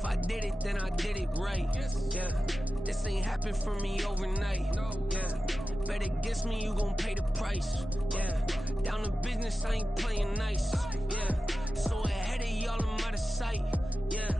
If I did it, then I did it right. Yeah, this ain't happened for me overnight. Yeah, bet against me, you gon' pay the price. Yeah, down to business, I ain't playing nice. Yeah, so ahead of y'all, I'm out of sight. Yeah,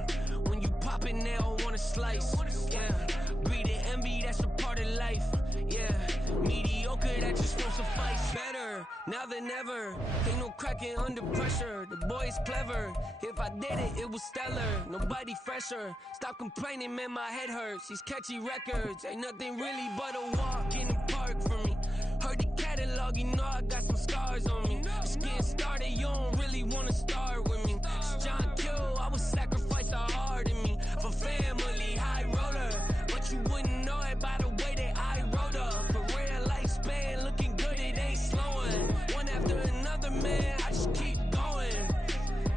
when you poppin', they all wanna slice. Yeah, greed and envy, that's a part of life. Yeah, mediocre, that just won't suffice. Better now than ever, ain't no cracking under pressure. The boy's clever, if I did it, it was stellar. Nobody fresher, stop complaining, man, my head hurts. These catchy records, ain't nothing really but a walk in the park for me. Heard the catalog, you know I got some scars on me. Just getting started, you don't really wanna start with me. It's John Kill, I would sacrifice the heart in me. For family, high roller, but you wouldn't know it by the way that I wrote up. For real lifespan, looking good, it ain't slowing. One after another, man, I just keep going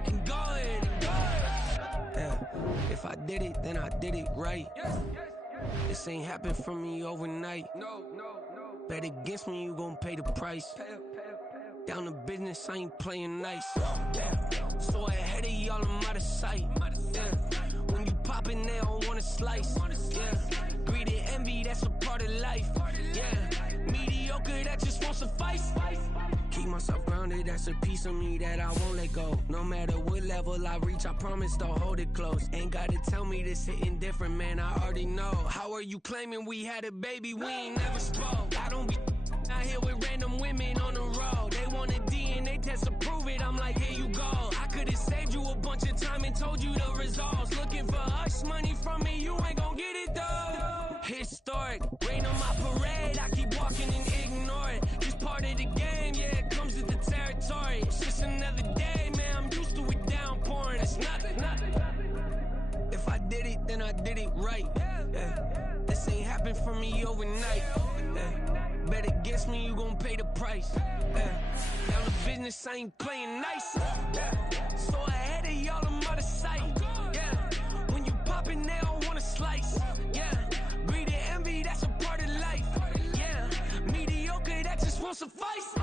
and going and going. Yeah, if I did it, then I did it right. This ain't happened for me overnight. Bet against me, you gon' pay the price. Down to business, I ain't playing nice. Yeah, so ahead of y'all, I'm out of sight. Yeah, when you poppin', they don't wanna slice. Yeah, greed and envy, that's a part of life. Yeah, mediocre, that just won't suffice. Keep myself grounded, that's a piece of me that I won't let go. No matter what level I reach, I promise to hold it close. Ain't gotta tell me this hitting different, man, I already know. How are you claiming we had a baby, we ain't never spoke? I don't be out here with random women on the road. They want a DNA test to prove it, I'm like, here you go. I could've saved you a bunch of time and told you the results. Looking for hush money from me, you ain't gon' get it though. Historic, rain on my parade, I keep walking and ignore it. Just part of the game, yeah, it comes with the territory. It's just another day, man, I'm used to it downpouring. It's nothing. If I did it, then I did it right. Yeah. This ain't happened for me overnight. Yeah. Bet against me, you gon' pay the price. Yeah. Down to business, I ain't playing nice. Yeah. So ahead of y'all, I'm out of sight. Yeah. When you poppin', they don't wanna slice. Yeah. Greed and envy, that's a part of life. Yeah. Mediocre, that just won't suffice.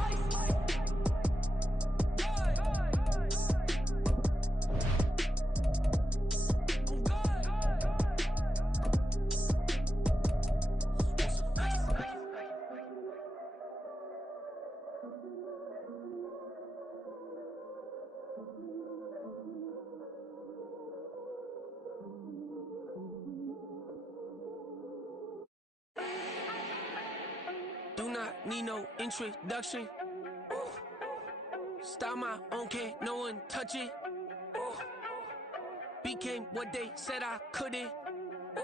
Do not need no introduction. Ooh. Style my own, can't no one touch it. Ooh. Became what they said I couldn't. Ooh.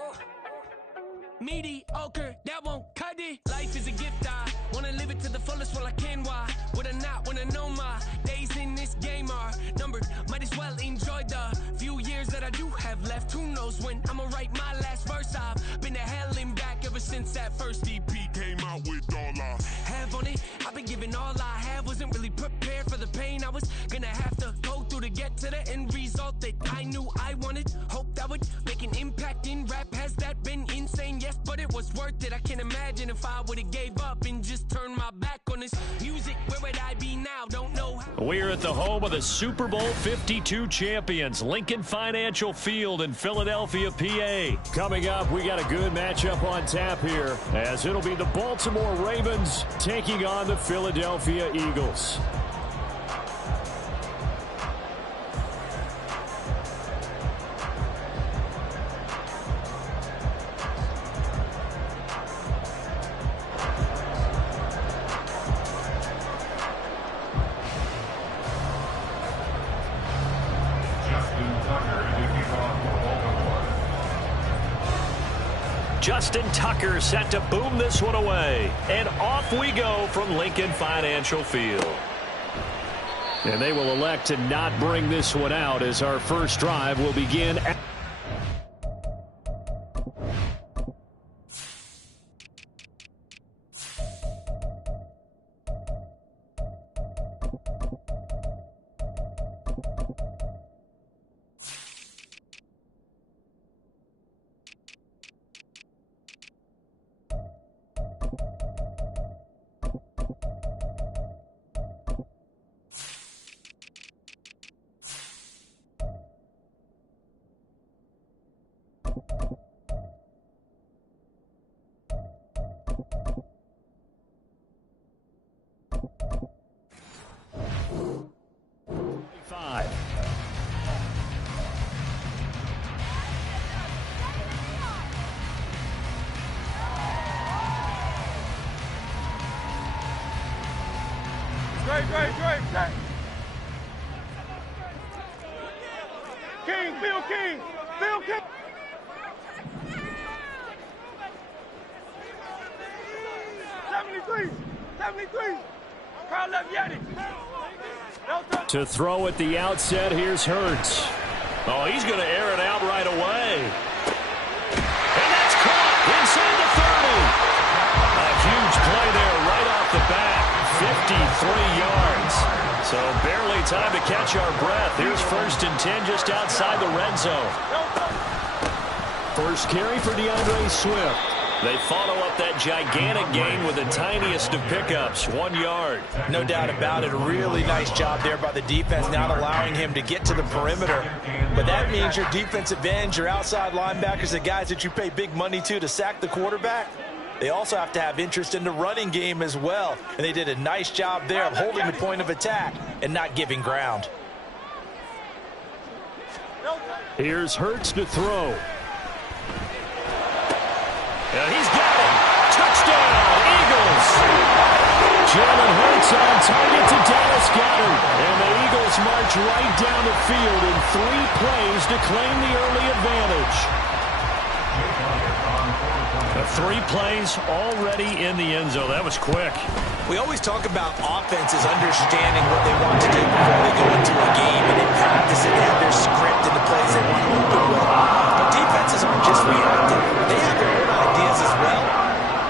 Mediocre, that won't cut it. Life is a gift, I wanna live it to the fullest while I can. Why would I not wanna know my days in this game are numbered? Might as well enjoy the few years that I do have left. Who knows when I'ma write my last verse? I've been to hell and back ever since that first EP came out with all I have on it. I've been giving all I have, wasn't really prepared for the pain I was gonna have to go through to get to the end result that I knew I wanted. Hope that would make an impact in rap. Has that been insane? Yes, but it was worth it. I can't imagine if I would've gave up and just turned my back on this music. Where would I be now? Don't know how. We're at the home of the Super Bowl 52 champions, Lincoln Financial Field in Philadelphia, PA. Coming up, we got a good matchup on tap here, as it'll be the Baltimore Ravens taking on the Philadelphia Eagles. Justin Tucker set to boom this one away. And off we go from Lincoln Financial Field. And they will elect to not bring this one out, as our first drive will begin at Great. Bill King. 73. Crowd left Yeti. To throw at the outset, here's Hurts. Oh, he's going to air it out right away. And that's caught inside the 30. A huge play there right off the bat. 53 yards. So barely time to catch our breath. Here's 1st and 10 just outside the red zone. First carry for DeAndre Swift. They follow up that gigantic gain with the tiniest of pickups, 1 yard. No doubt about it. A really nice job there by the defense, not allowing him to get to the perimeter. But that means your defensive ends, your outside linebackers, the guys that you pay big money to sack the quarterback, they also have to have interest in the running game as well. And they did a nice job there of holding the point of attack and not giving ground. Here's Hurts to throw. And he's got it. Touchdown, Eagles. Jalen Hurts on target to Dallas Goedert. And the Eagles march right down the field in 3 plays to claim the early advantage. 3 plays already in the end zone. That was quick. We always talk about offenses understanding what they want to do before they go into a game, and in practice they have their script and the plays they want to open with. But defenses aren't just reactive. They have their own ideas as well.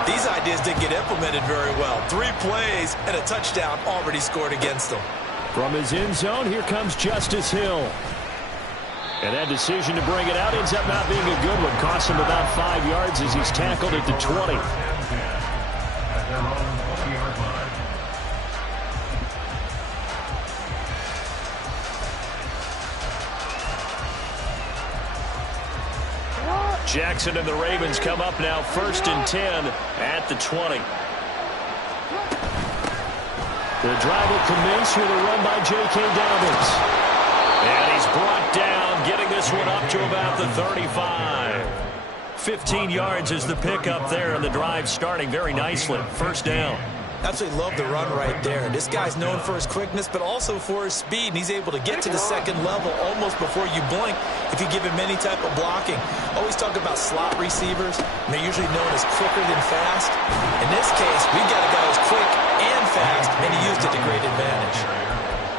These ideas didn't get implemented very well. 3 plays and a touchdown already scored against them. From his end zone, here comes Justice Hill. And that decision to bring it out ends up not being a good one. Cost him about 5 yards as he's tackled at the 20. Jackson and the Ravens come up now 1st and 10 at the 20. The drive will commence with a run by J.K. Dobbins. And he's brought down, getting this one up to about the 35. 15 yards is the pickup there, and the drive starting very nicely. 1st down. Absolutely love the run right there. This guy's known for his quickness, but also for his speed. And he's able to get to the 2nd level almost before you blink if you give him any type of blocking. Always talk about slot receivers. And they're usually known as quicker than fast. In this case, we've got a guy who's quick and fast, and he used it to great advantage.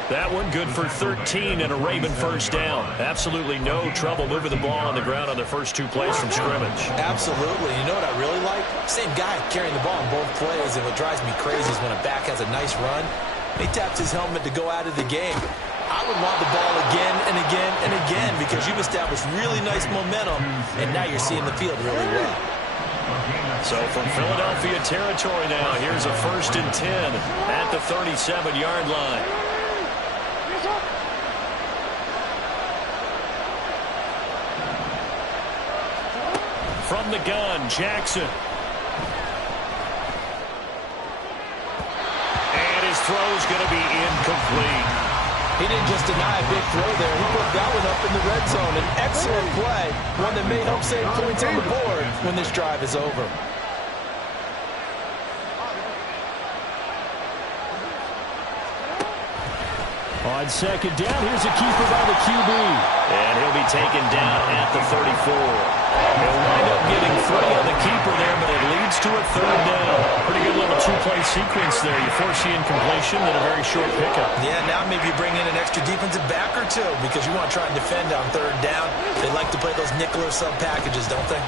That one good for 13 and a Raven 1st down. Absolutely no trouble moving the ball on the ground on their first 2 plays from scrimmage. Absolutely. You know what I really like? Same guy carrying the ball in both plays, and what drives me crazy is when a back has a nice run, he taps his helmet to go out of the game. I would want the ball again and again and again because you've established really nice momentum, and now you're seeing the field really well. So from Philadelphia territory now, here's a 1st and 10 at the 37-yard line. From the gun, Jackson. And his throw's going to be incomplete. He didn't just deny a big throw there. He put that one up in the red zone. An excellent play, one that may help save points on the board when this drive is over. On 2nd down, here's a keeper by the QB. And he'll be taken down at the 34. He'll wind up getting 3 on the keeper there, but it leads to a 3rd down. Pretty good little 2-play sequence there. You force the incompletion and a very short pickup. Yeah, now maybe you bring in an extra defensive back or 2 because you want to try and defend on 3rd down. They like to play those nickel or sub packages, don't they?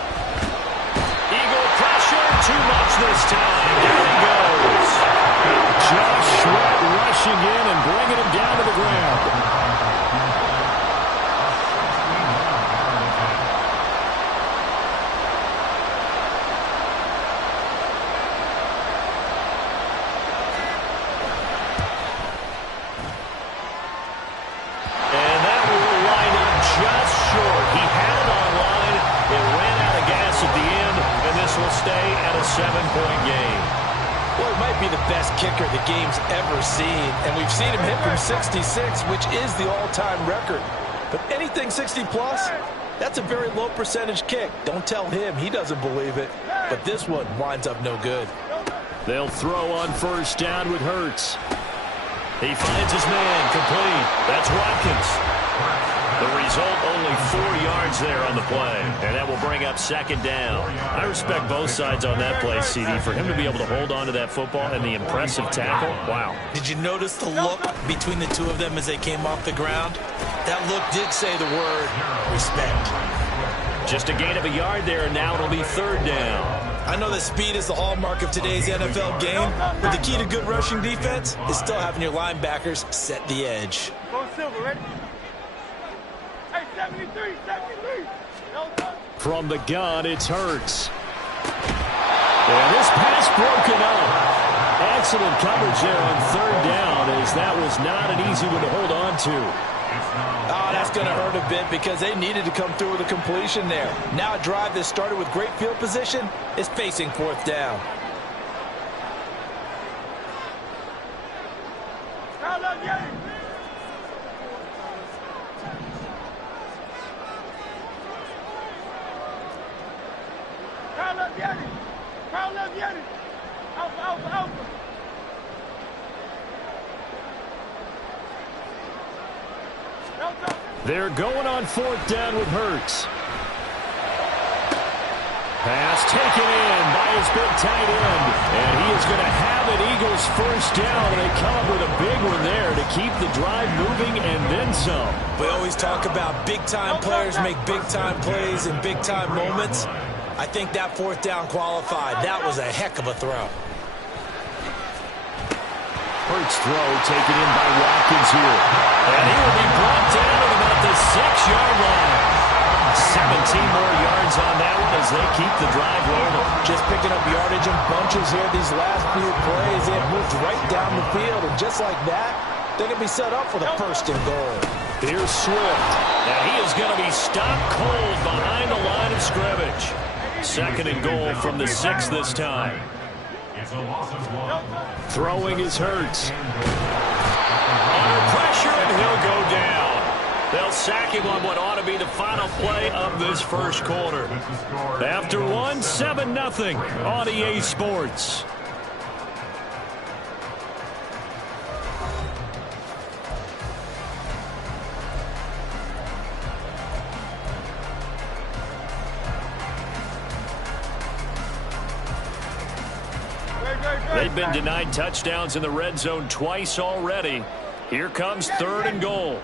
Eagle pressure, too much this time. There he goes. Josh Sweat rushing in and bringing him down to the ground. And that will line up just short. He had it on line. It kicker the game's ever seen, and we've seen him hit from 66, which is the all-time record. But anything 60-plus, that's a very low percentage kick. Don't tell him he doesn't believe it, but this one winds up no good. They'll throw on first down with Hurts. He finds his man, complete. That's Watkins. The result, only 4 yards there on the play, and that will bring up second down. I respect both sides on that play, CD. For him to be able to hold on to that football and the impressive tackle, wow. Did you notice the look between the two of them as they came off the ground? That look did say the word respect. Just a gain of a yard there, and now it'll be third down. I know that speed is the hallmark of today's NFL game, but the key to good rushing defense is still having your linebackers set the edge. Go Silver, ready? Hey, 73, 73. From the gun, it's Hurts. And this pass broken up. Excellent coverage there on third down, as that was not an easy one to hold on to. Oh, that's going to hurt a bit because they needed to come through with a completion there. Now a drive that started with great field position is facing fourth down. They're going on fourth down with Hurts. Pass taken in by his big tight end. And he is going to have an Eagles first down. And they come up with a big one there to keep the drive moving and then some. We always talk about big-time players make big-time plays in big-time moments. I think that fourth down qualified. That was a heck of a throw. Hurts throw taken in by Watkins here. And he will be brought down at about the 6-yard line. 17 more yards on that one as they keep the drive rolling. Just picking up yardage in bunches here these last few plays. They have moved right down the field, and just like that, they're going to be set up for the first and goal. Here's Swift. Now he is going to be stopped cold behind the line of scrimmage. Second and goal from the 6 this time. Throwing is Hurts. Under pressure, and he'll go down. They'll sack him on what ought to be the final play of this first quarter. After one, 7-0 on EA Sports. They've been denied touchdowns in the red zone twice already. Here comes third and goal.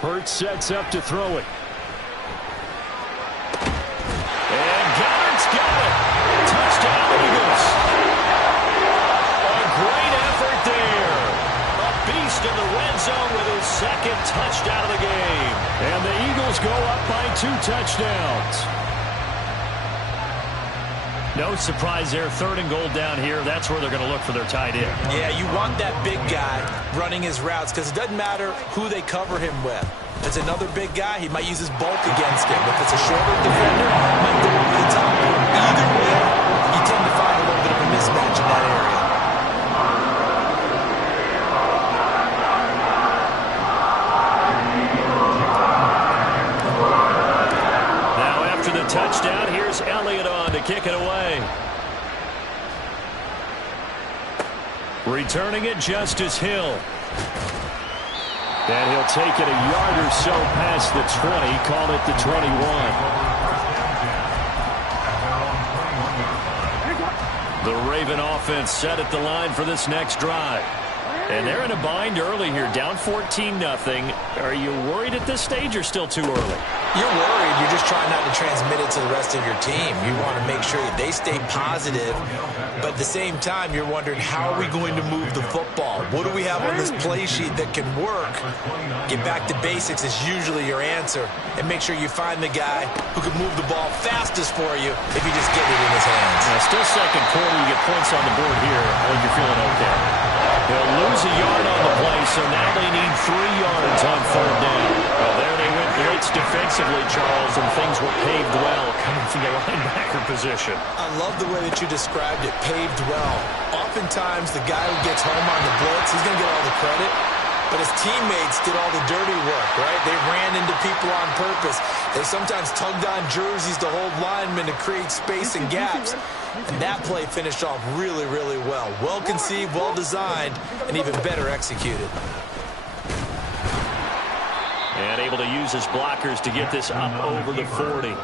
Hurts sets up to throw it. And Goddard's got it. Touchdown, Eagles. A great effort there. A beast in the red zone with his second touchdown of the game. And the Eagles go up by 2 touchdowns. No surprise there. Third and goal down here. That's where they're going to look for their tight end. Yeah, you want that big guy running his routes because it doesn't matter who they cover him with. If it's another big guy, he might use his bulk against him. If it's a shorter defender, he might go over the top. Either way, you tend to find a little bit of a mismatch in that area. Touchdown. Here's Elliott on to kick it away. Returning it, Justice Hill. And he'll take it a yard or so past the 20. Call it the 21. The Raven offense set at the line for this next drive. And they're in a bind early here, down 14-0. Are you worried at this stage or still too early? You're worried. You're just trying not to transmit it to the rest of your team. You want to make sure that they stay positive, but at the same time, you're wondering, how are we going to move the football? What do we have on this play sheet that can work? Get back to basics is usually your answer, and make sure you find the guy who can move the ball fastest for you if you just get it in his hands. Still second quarter. You get points on the board here. I think you're feeling okay. They'll lose a yard on the play, so now they need 3 yards on third down. Well, there they went blitz defense. defensively, Charles, and things were paved well coming from the linebacker position. I love the way that you described it, paved well. Oftentimes, the guy who gets home on the blitz, he's going to get all the credit, but his teammates did all the dirty work, right? They ran into people on purpose. They sometimes tugged on jerseys to hold linemen to create space and gaps. And that play finished off really, really well. Well conceived, well designed, and even better executed. And able to use his blockers to get this up over the 40.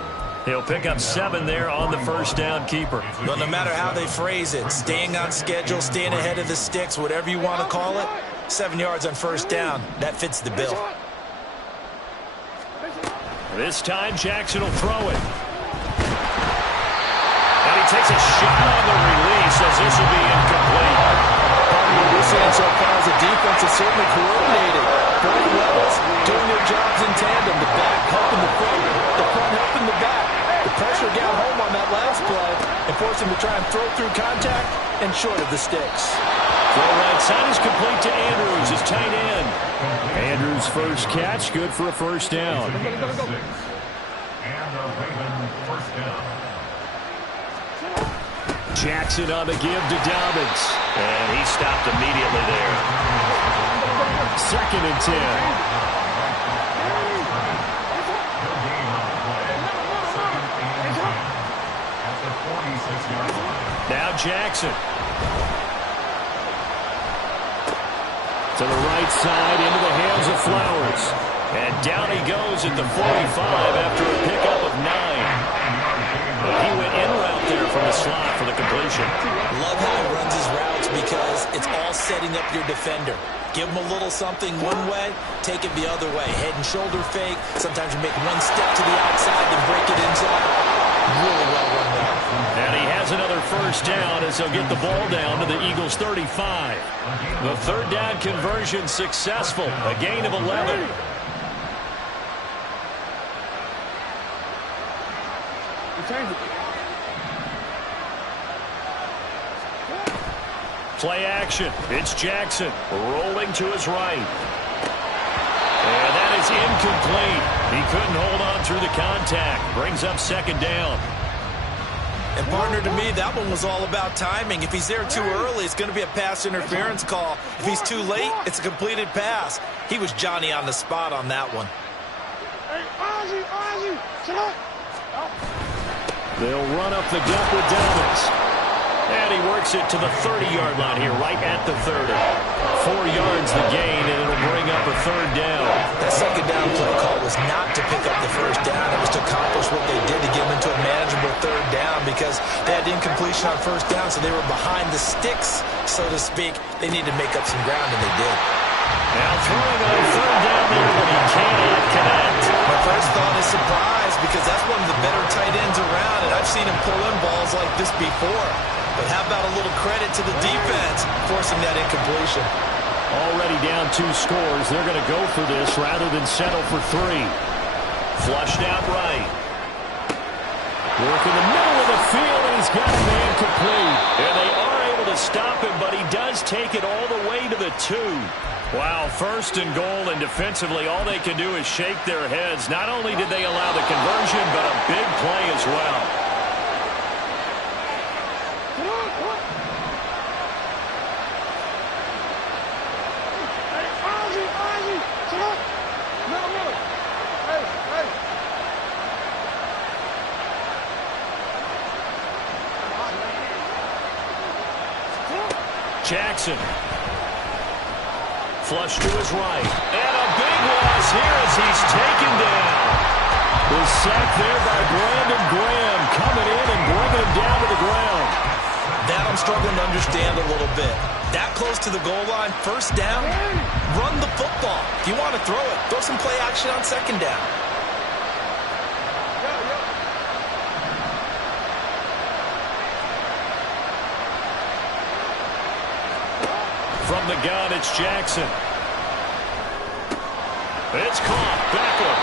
He'll pick up 7 there on the first down keeper. But no matter how they phrase it, staying on schedule, staying ahead of the sticks, whatever you want to call it, 7 yards on first down, that fits the bill. This time Jackson will throw it. And he takes a shot on the release as this will be incomplete. What we're seeing so far as the defense is certainly coordinated. Both levels doing their jobs in tandem. The back helping the front helping the back. The pressure got home on that last play and forced him to try and throw through contact and short of the sticks. Throw right side is complete to Andrews, his tight end. Andrews' first catch, good for a first down. And the Raven first down. Jackson on the give to Dobbins. And he stopped immediately there. 2nd and 10. Now Jackson. To the right side, into the hands of Flowers. And down he goes at the 45 after a pickup of 9. He went in route there from the slot for the completion. Love how he runs his routes because it's all setting up your defender. Give him a little something one way, take it the other way. Head and shoulder fake. Sometimes you make one step to the outside, then break it inside. Really well run there. And he has another first down as he'll get the ball down to the Eagles' 35. The third down conversion successful. A gain of 11. Play action. It's Jackson rolling to his right. And that is incomplete. He couldn't hold on through the contact. Brings up 2nd down. And partner, to me, that one was all about timing. If he's there too early, it's going to be a pass interference call. If he's too late, it's a completed pass. He was Johnny on the spot on that one. They'll run up the gut with Dobbins. And he works it to the 30-yard line here, right at the 30. 4 yards the gain, and it'll bring up a 3rd down. That 2nd down play call was not to pick up the first down. It was to accomplish what they did to get them into a manageable 3rd down because they had incompletion on first down, so they were behind the sticks, so to speak. They needed to make up some ground, and they did. Now throwing on 3rd down there, but he cannot connect. My first thought is surprise because that's one of the better tight ends around, and I've seen him pull in balls like this before. But how about a little credit to the defense forcing that incompletion? Already down 2 scores. They're going to go for this rather than settle for 3. Flushed out right. Work in the middle of the field, and he's got a man complete. And they are able to stop him, but he does take it all the way to the 2. Wow, 1st and goal, and defensively all they can do is shake their heads. Not only did they allow the conversion, but a big play as well. Jackson. Flush to his right. And a big loss here as he's taken down. The sack there by Brandon Graham coming in and bringing him down to the ground. That I'm struggling to understand a little bit. That close to the goal line, first down, run the football. If you want to throw it, throw some play action on 2nd down. From the gun, it's Jackson. It's caught. Beckham.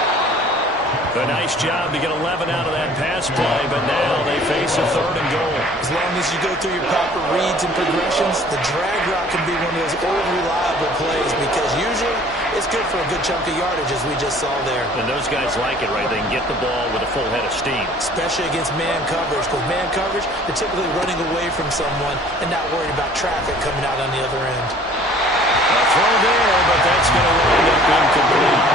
A nice job to get 11 out of that pass play, but now they face a 3rd and goal. As long as you go through your proper reads and progressions, the drag route can be one of those old reliable plays because usually it's good for a good chunk of yardage, as we just saw there. And those guys like it, right? They can get the ball with a full head of steam. Especially against man coverage, because man coverage, they're typically running away from someone and not worried about traffic coming out on the other end. A throw there, but that's going to wind up incomplete.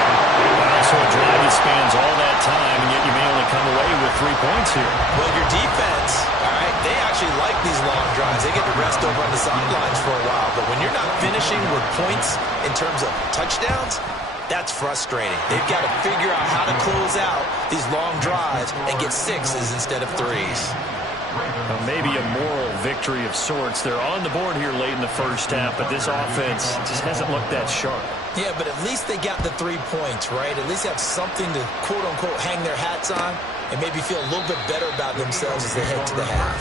So a drive that spans all that time, and yet you may only come away with 3 points here. Well, your defense, all right, they actually like these long drives. They get to rest over on the sidelines for a while. But when you're not finishing with points in terms of touchdowns, that's frustrating. They've got to figure out how to close out these long drives and get 6s instead of 3s. Maybe a moral victory of sorts. They're on the board here late in the first half, but this offense just hasn't looked that sharp. Yeah, but at least they got the 3 points, right? At least have something to, quote-unquote, hang their hats on and maybe feel a little bit better about themselves as they head to the half.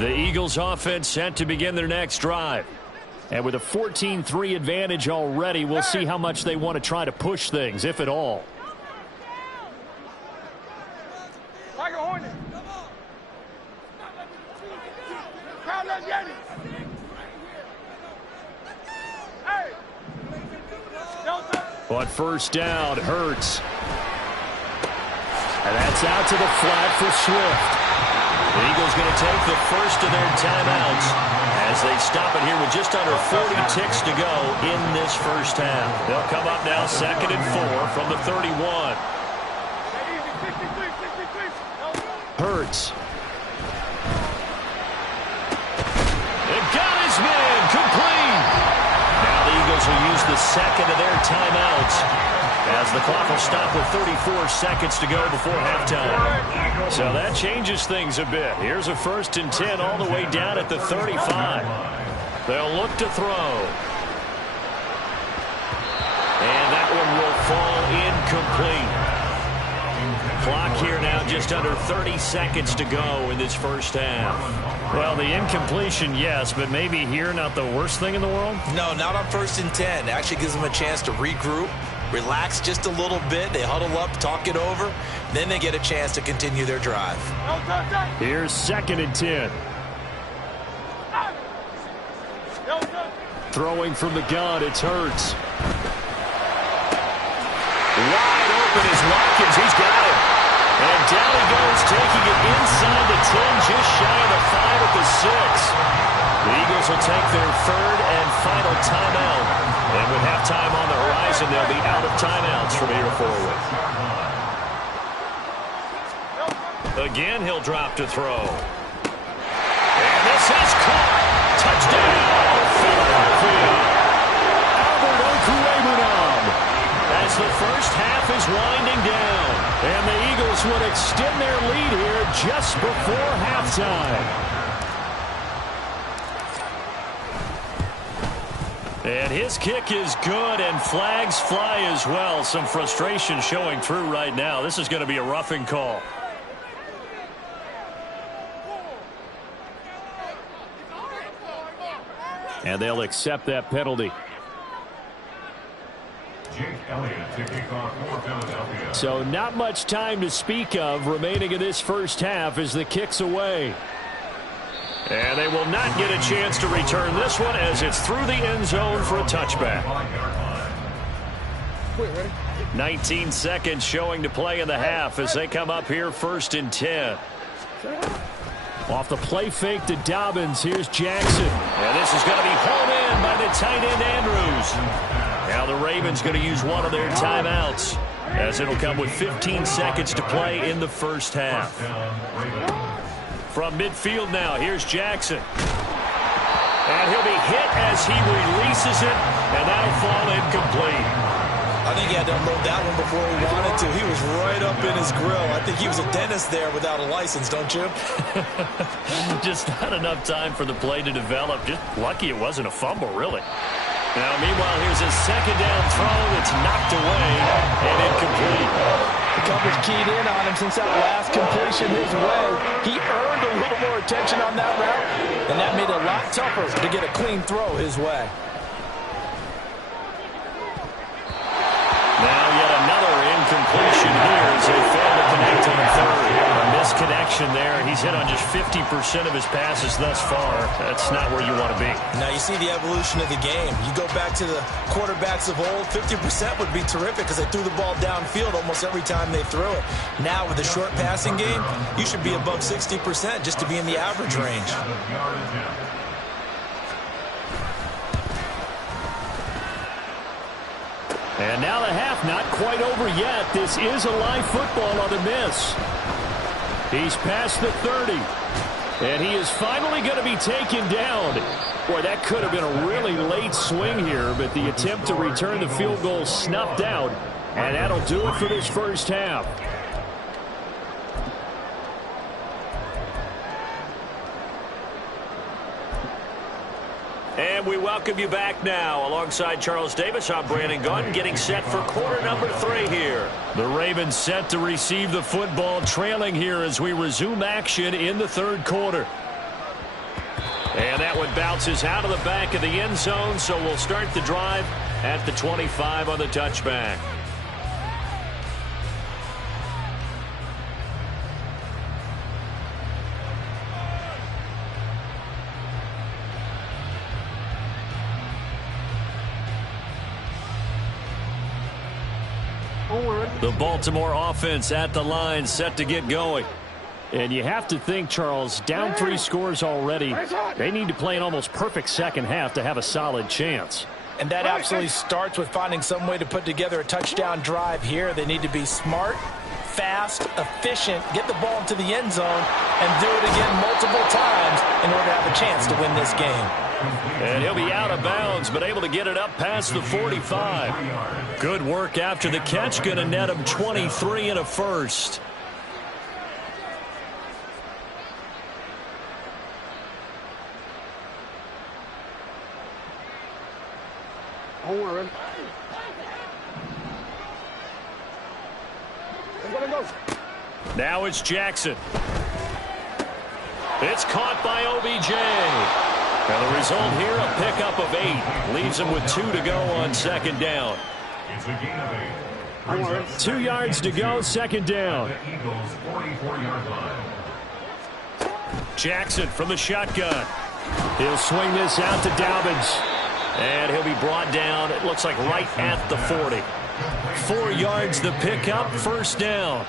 The Eagles offense set to begin their next drive. And with a 14-3 advantage already, we'll see how much they want to try to push things, if at all. On first down, Hurts. And that's out to the flat for Swift. The Eagles going to take the first of their timeouts as they stop it here with just under 40 ticks to go in this first half. They'll come up now 2nd and 4 from the 31. Hurts. It got his man complete. Now the Eagles will use the second of their timeouts as the clock will stop with 34 seconds to go before halftime. So that changes things a bit. Here's a 1st and 10 all the way down at the 35. They'll look to throw. And that one will fall incomplete. Clock here now just under 30 seconds to go in this first half. Well, the incompletion, yes, but maybe here not the worst thing in the world? No, not on 1st and 10. It actually gives them a chance to regroup, relax just a little bit. They huddle up, talk it over. Then they get a chance to continue their drive. Here's 2nd and 10. Throwing from the gun, it's Hurts. Wide open is Watkins. He's got it. And down he goes, taking it inside the 10, just shy of the 5 at the 6. The Eagles will take their 3rd and final timeout. And with halftime on the horizon, they'll be out of timeouts from here forward. Again, he'll drop to throw. And this is caught. Touchdown, Philadelphia. Albert Okwuegbunam. As the first half is winding down. And the Eagles would extend their lead here just before halftime. And his kick is good, and flags fly as well. Some frustration showing through right now. This is going to be a roughing call. And they'll accept that penalty. So not much time to speak of remaining in this first half as the kick's away. And they will not get a chance to return this one as it's through the end zone for a touchback. 19 seconds showing to play in the half as they come up here 1st and 10. Off the play fake to Dobbins, here's Jackson. And this is going to be hauled in by the tight end Andrews. Now the Ravens going to use one of their timeouts as it'll come with 15 seconds to play in the first half. From midfield now, here's Jackson. And he'll be hit as he releases it, and that'll fall incomplete. I think he had to unload that one before he wanted to. He was right up in his grill. I think he was a dentist there without a license, don't you? Just not enough time for the play to develop. Just lucky it wasn't a fumble, really. Now, meanwhile, here's a 2nd down throw that's knocked away and incomplete. The coverage keyed in on him since that last completion his way. He earned a little more attention on that route, and that made it a lot tougher to get a clean throw his way. Now yet another incompletion here as they fail to connect on 3rd. A missed connection there. He's hit on just 50% of his passes thus far. That's not where you want to be. Now you see the evolution of the game. You go back to the quarterbacks of old, 50% would be terrific because they threw the ball downfield almost every time they threw it. Now with the short passing game, you should be above 60% just to be in the average range. And now the half not quite over yet. This is a live football on the miss. He's past the 30. And he is finally going to be taken down. Boy, that could have been a really late swing here, but the attempt to return the field goal snuffed out. And that'll do it for this first half. And we welcome you back now. Alongside Charles Davis, I'm Brandon Gunn, getting set for quarter number 3 here. The Ravens set to receive the football, trailing here as we resume action in the third quarter. And that one bounces out of the back of the end zone, so we'll start the drive at the 25 on the touchback. The Baltimore offense at the line, set to get going. And you have to think, Charles, down 3 scores already. They need to play an almost perfect second half to have a solid chance. And that absolutely starts with finding some way to put together a touchdown drive here. They need to be smart, fast, efficient, get the ball into the end zone, and do it again multiple times in order to have a chance to win this game. And he'll be out of bounds, but able to get it up past the 45. Good work after the catch. Going to net him 23 and a first. Now it's Jackson. It's caught by OBJ. And the result here, a pickup of 8. Leaves him with 2 to go on second down. 2 yards to go, second down. Jackson from the shotgun. He'll swing this out to Dobbins. And he'll be brought down, it looks like right at the 40. 4 yards the pickup, first down.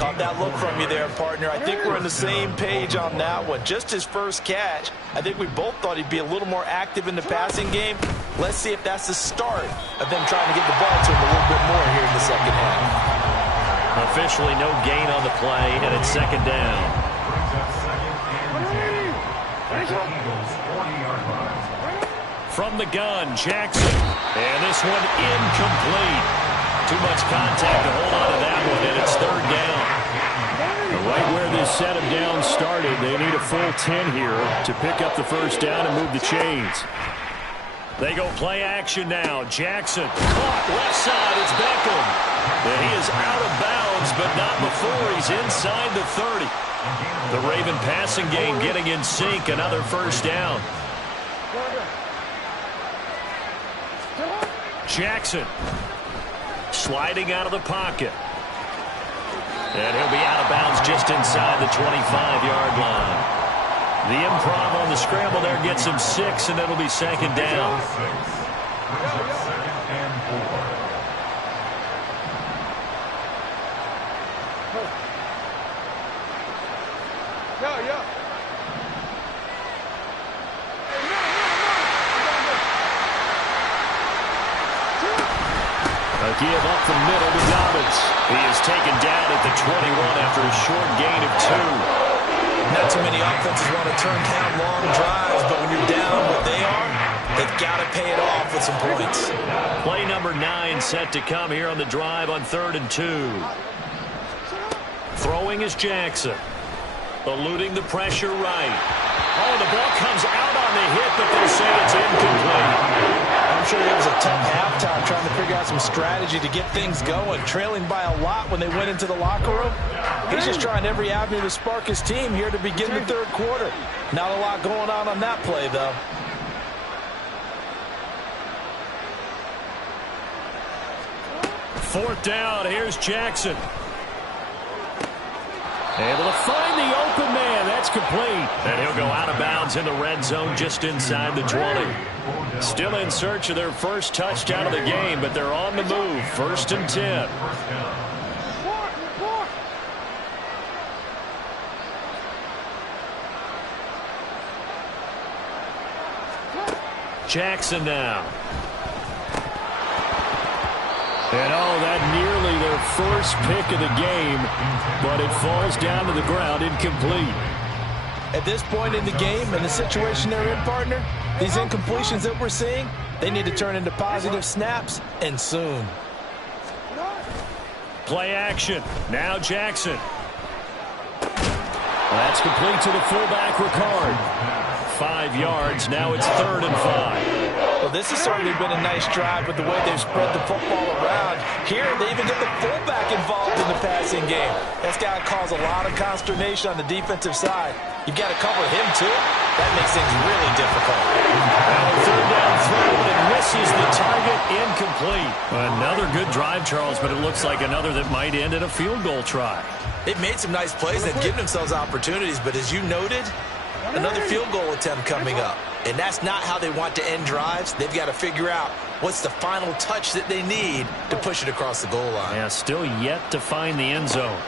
Caught that look from you there, partner. I think we're on the same page on that one. Just his first catch. I think we both thought he'd be a little more active in the passing game. Let's see if that's the start of them trying to get the ball to him a little bit more here in the second half. Officially no gain on the play, and it's second down. From the gun, Jackson. And this one incomplete. Too much contact to hold on to that one, and it's third down. Right where this set of downs started, they need a full 10 here to pick up the first down and move the chains. They go play action now. Jackson caught left side. It's Beckham. And he is out of bounds, but not before he's inside the 30. The Raven passing game getting in sync. Another first down. Jackson sliding out of the pocket. And he'll be out of bounds just inside the 25-yard line. The improv on the scramble there gets him 6, and it'll be second down. A give up the middle to Dobbins. He is taken down at the 21 after a short gain of 2. Not too many offenses want to turn down long drives, but when you're down what they are, they've got to pay it off with some points. Play number 9 set to come here on the drive on 3rd and 2. Throwing is Jackson. Eluding the pressure right. Oh, the ball comes out on the hit, but they say it's incomplete. I'm sure it was a tough halftime trying to figure out some strategy to get things going. Trailing by a lot when they went into the locker room. He's just trying every avenue to spark his team here to begin the third quarter. Not a lot going on that play, though. Fourth down. Here's Jackson. Able to find the open man. That's complete. And he'll go out of bounds in the red zone just inside the 20. Still in search of their first touchdown of the game, but they're on the move. 1st and 10. Jackson now. And that nearly their first pick of the game, but it falls down to the ground incomplete. At this point in the game and the situation they're in, partner, these incompletions that we're seeing, they need to turn into positive snaps, and soon. Play action. Now Jackson. That's complete to the fullback, Ricard. 5 yards. Now it's 3rd and 5. Well, this has certainly been a nice drive with the way they've spread the football around. Here, they even get the fullback involved in the passing game. That's got to cause a lot of consternation on the defensive side. You've got to cover him, too. That makes things really difficult. Now 3rd down throw, but it misses the target. Incomplete. Another good drive, Charles, but it looks like another that might end in a field goal try. They've made some nice plays. They've given themselves opportunities, but as you noted, another field goal attempt coming up. And that's not how they want to end drives. They've got to figure out what's the final touch that they need to push it across the goal line. Yeah, still yet to find the end zone.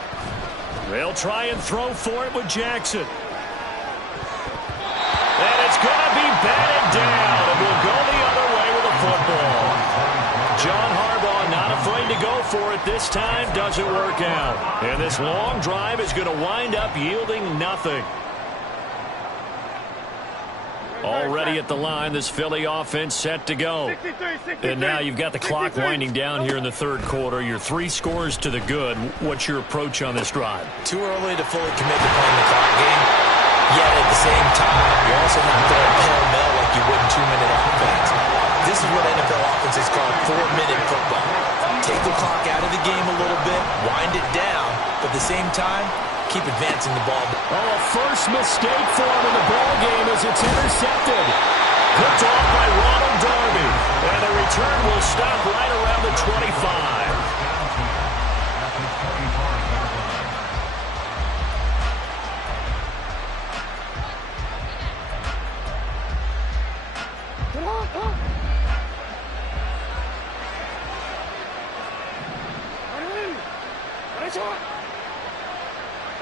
They'll try and throw for it with Jackson. And it's going to be batted down. And we'll go the other way with the football. John Harbaugh not afraid to go for it this time. Doesn't work out. And this long drive is going to wind up yielding nothing. Already at the line, this Philly offense set to go. And now you've got the clock winding down here in the 3rd quarter. You're 3 scores to the good. What's your approach on this drive? Too early to fully commit to playing the clock game. Yet at the same time, you're also not throwing pell-mell like you would in 2-minute offense. This is what NFL offenses call 4-minute football. Take the clock out of the game a little bit, wind it down, but at the same time, keep advancing the ball. A first mistake for him in the ball game as it's intercepted. Picked off by Ronald Darby. And the return will stop right around the 25.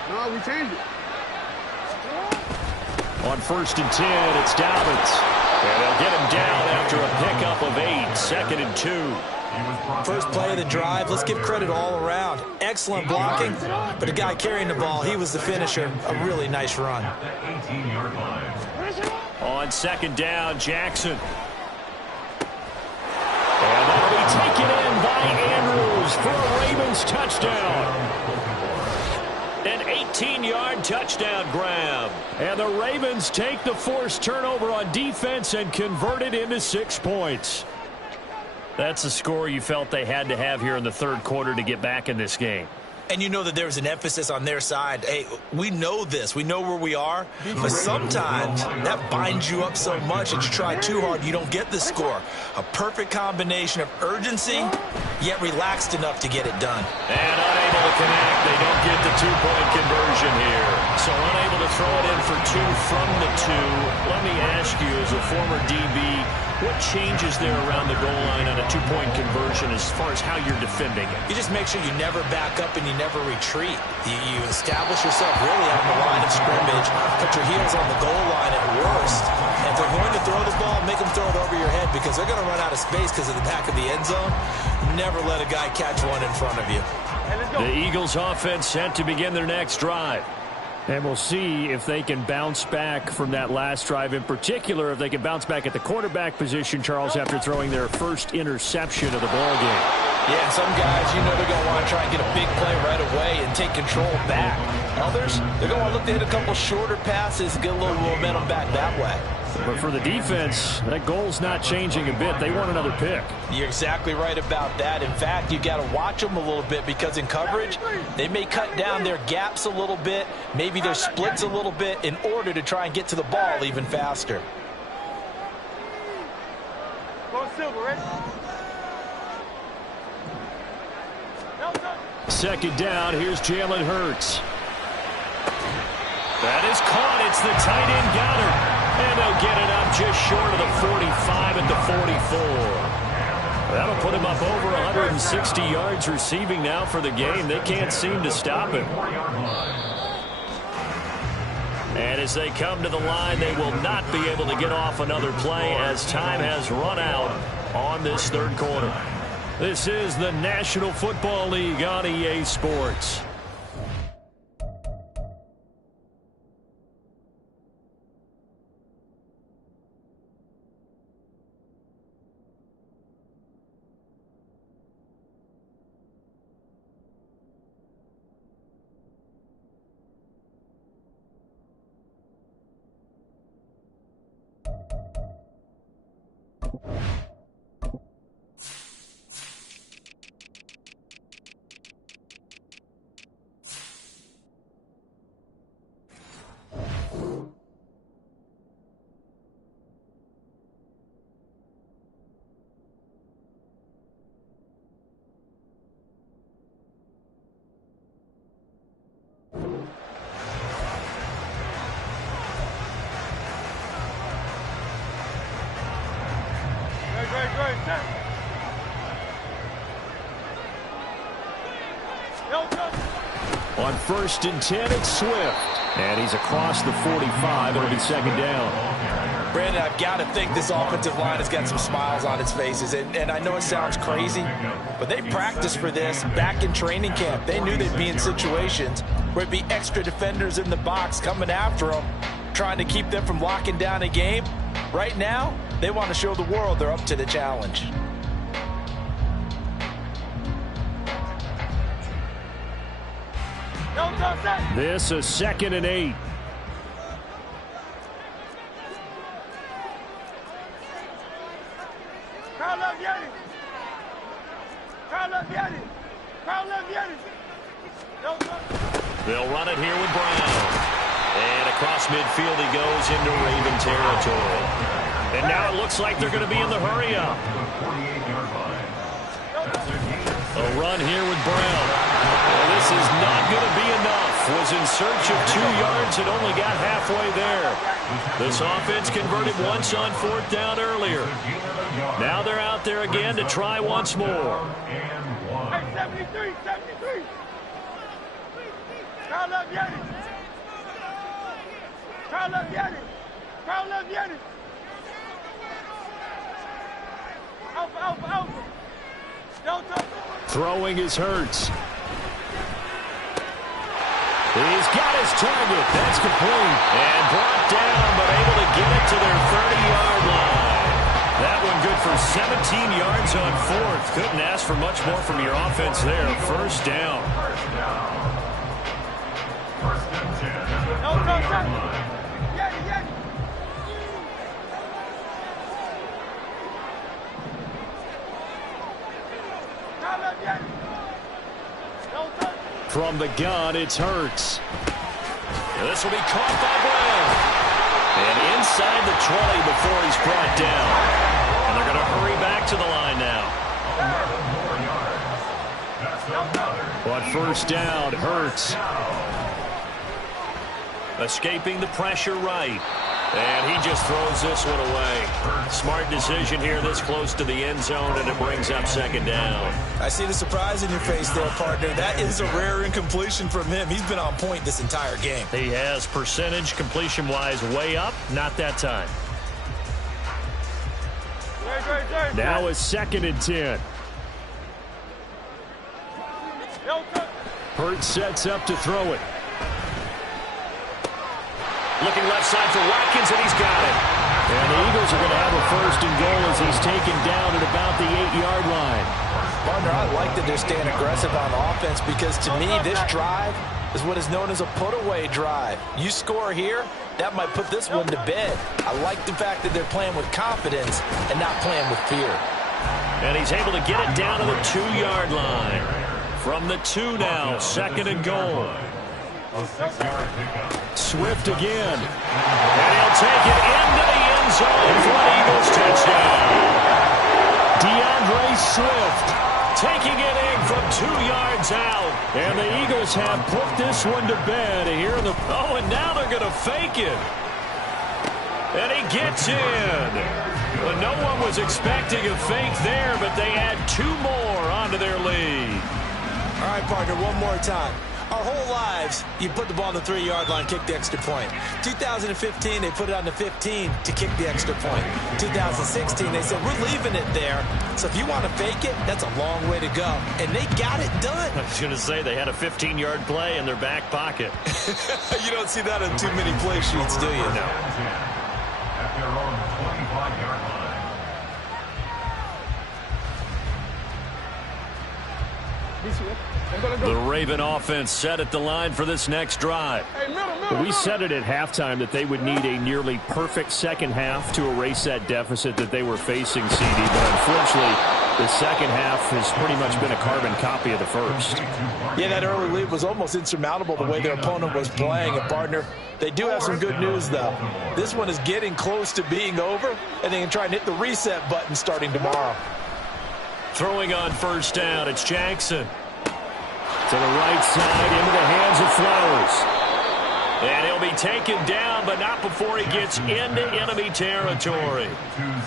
No, we changed it. On 1st and 10, it's Dobbins. And they'll get him down after a pickup of 8. 2nd and 2. First play of the drive, let's give credit all around. Excellent blocking, but the guy carrying the ball, he was the finisher. A really nice run. On 2nd down, Jackson. And that'll be taken in by Andrews for a Ravens touchdown. An 18-yard touchdown grab. And the Ravens take the forced turnover on defense and convert it into 6 points. That's a score you felt they had to have here in the 3rd quarter to get back in this game. And you know that there was an emphasis on their side. Hey, we know this. We know where we are. But sometimes that binds you up so much that you try too hard, you don't get the score. A perfect combination of urgency, yet relaxed enough to get it done. And unable to connect. They don't get the 2-point conversion here. So unable to throw it in for 2 from the 2. Let me ask you, as a former DB, what changes there around the goal line on a 2-point conversion as far as how you're defending it? You just make sure you never back up and you never retreat. You establish yourself really on the line of scrimmage, put your heels on the goal line at worst. And if they're going to throw the ball, make them throw it over your head because they're going to run out of space because of the back of the end zone. Never let a guy catch one in front of you. The Eagles offense set to begin their next drive. And we'll see if they can bounce back from that last drive, in particular if they can bounce back at the quarterback position, Charles, after throwing their first interception of the ball game. Yeah, some guys, you know, they're going to want to try and get a big play right away and take control back. Others, they're going to want to look to hit a couple shorter passes and get a little momentum back that way. But for the defense, that goal's not changing a bit. They want another pick. You're exactly right about that. In fact, you got to watch them a little bit because in coverage, they may cut down their gaps a little bit, maybe their splits a little bit in order to try and get to the ball even faster. Go Silver, ready? 2nd down, here's Jalen Hurts. That is caught. It's the tight end Goddard. And they'll get it up just short of the 45 at the 44. That'll put him up over 160 yards receiving now for the game. They can't seem to stop him. And as they come to the line, they will not be able to get off another play as time has run out on this third quarter. This is the National Football League on EA Sports. On 1st and 10, it's Swift. And he's across the 45. It'll be second down. Brandon, I've got to think this offensive line has got some smiles on its faces. And I know it sounds crazy, but they practiced for this back in training camp. They knew they'd be in situations where it'd be extra defenders in the box coming after them, trying to keep them from locking down a game. Right now, they want to show the world they're up to the challenge. This is 2nd and 8. They'll run it here with Brown. And across midfield he goes into Raven territory. And now it looks like they're going to be in the hurry-up. A run here with Brown. Well, this is not going to be enough. Was in search of 2 yards and only got halfway there. This offense converted once on 4th down earlier. Now they're out there again to try once more. 73. Crowd love Yanni. Crowd love Yanni. Crowd love Yanni. Alpha. Throwing is Hurts. He's got his target. That's complete. And brought down, but able to get it to their 30-yard line. That one good for 17 yards on 4th. Couldn't ask for much more from your offense there. 1st down. From the gun, it's Hurts. This will be caught by Brown. And inside the 20 before he's brought down. And they're going to hurry back to the line now. On 1st down, Hurts. Escaping the pressure right. And he just throws this one away. Smart decision here this close to the end zone, and it brings up 2nd down. I see the surprise in your face there, partner. That is a rare incompletion from him. He's been on point this entire game. He has percentage completion-wise way up. Not that time. Now is 2nd and 10. Hurts sets up to throw it. Looking left side for Watkins, and he's got it. And the Eagles are going to have a 1st and goal as he's taken down at about the 8-yard line. Partner, I like that they're staying aggressive on offense because to me, this drive is what is known as a put-away drive. You score here, that might put this one to bed. I like the fact that they're playing with confidence and not playing with fear. And he's able to get it down to the 2-yard line. From the 2 now, 2nd and goal. Swift again. And he'll take it into the end zone for an Eagles touchdown. DeAndre Swift taking it in from 2 yards out. And the Eagles have put this one to bed here in the... Oh, and now they're going to fake it. And he gets in. Well, no one was expecting a fake there, but they add 2 more onto their lead. All right, partner, one more time. Our whole lives, you put the ball on the 3-yard line, kick the extra point. 2015, they put it on the 15 to kick the extra point. 2016, they said, we're leaving it there. So if you want to fake it, that's a long way to go. And they got it done. I was going to say, they had a 15-yard play in their back pocket. You don't see that on too many play sheets, do you? No. At their own 25-yard line. The Raven offense set at the line for this next drive. We said it at halftime that they would need a nearly perfect second half to erase that deficit that they were facing, CD. But unfortunately, the second half has pretty much been a carbon copy of the first. Yeah, that early lead was almost insurmountable the way their opponent was playing. And, partner, they do have some good news, though. This one is getting close to being over, and they can try and hit the reset button starting tomorrow. Throwing on first down, it's Jackson. To the right side, into the hands of Flowers. And he'll be taken down, but not before he gets into enemy territory.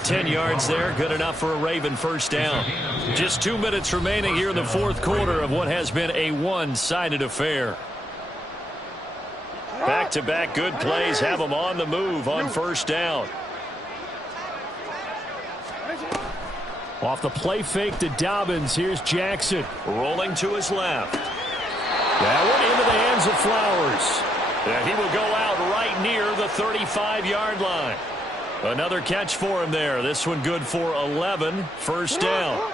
10 yards there, good enough for a Raven first down. Just 2 minutes remaining here in the fourth quarter of what has been a one-sided affair. Back-to-back good plays have them on the move on first down. Off the play fake to Dobbins, here's Jackson. Rolling to his left. That one into the hands of Flowers. And he will go out right near the 35-yard line. Another catch for him there. This one good for 11. First down.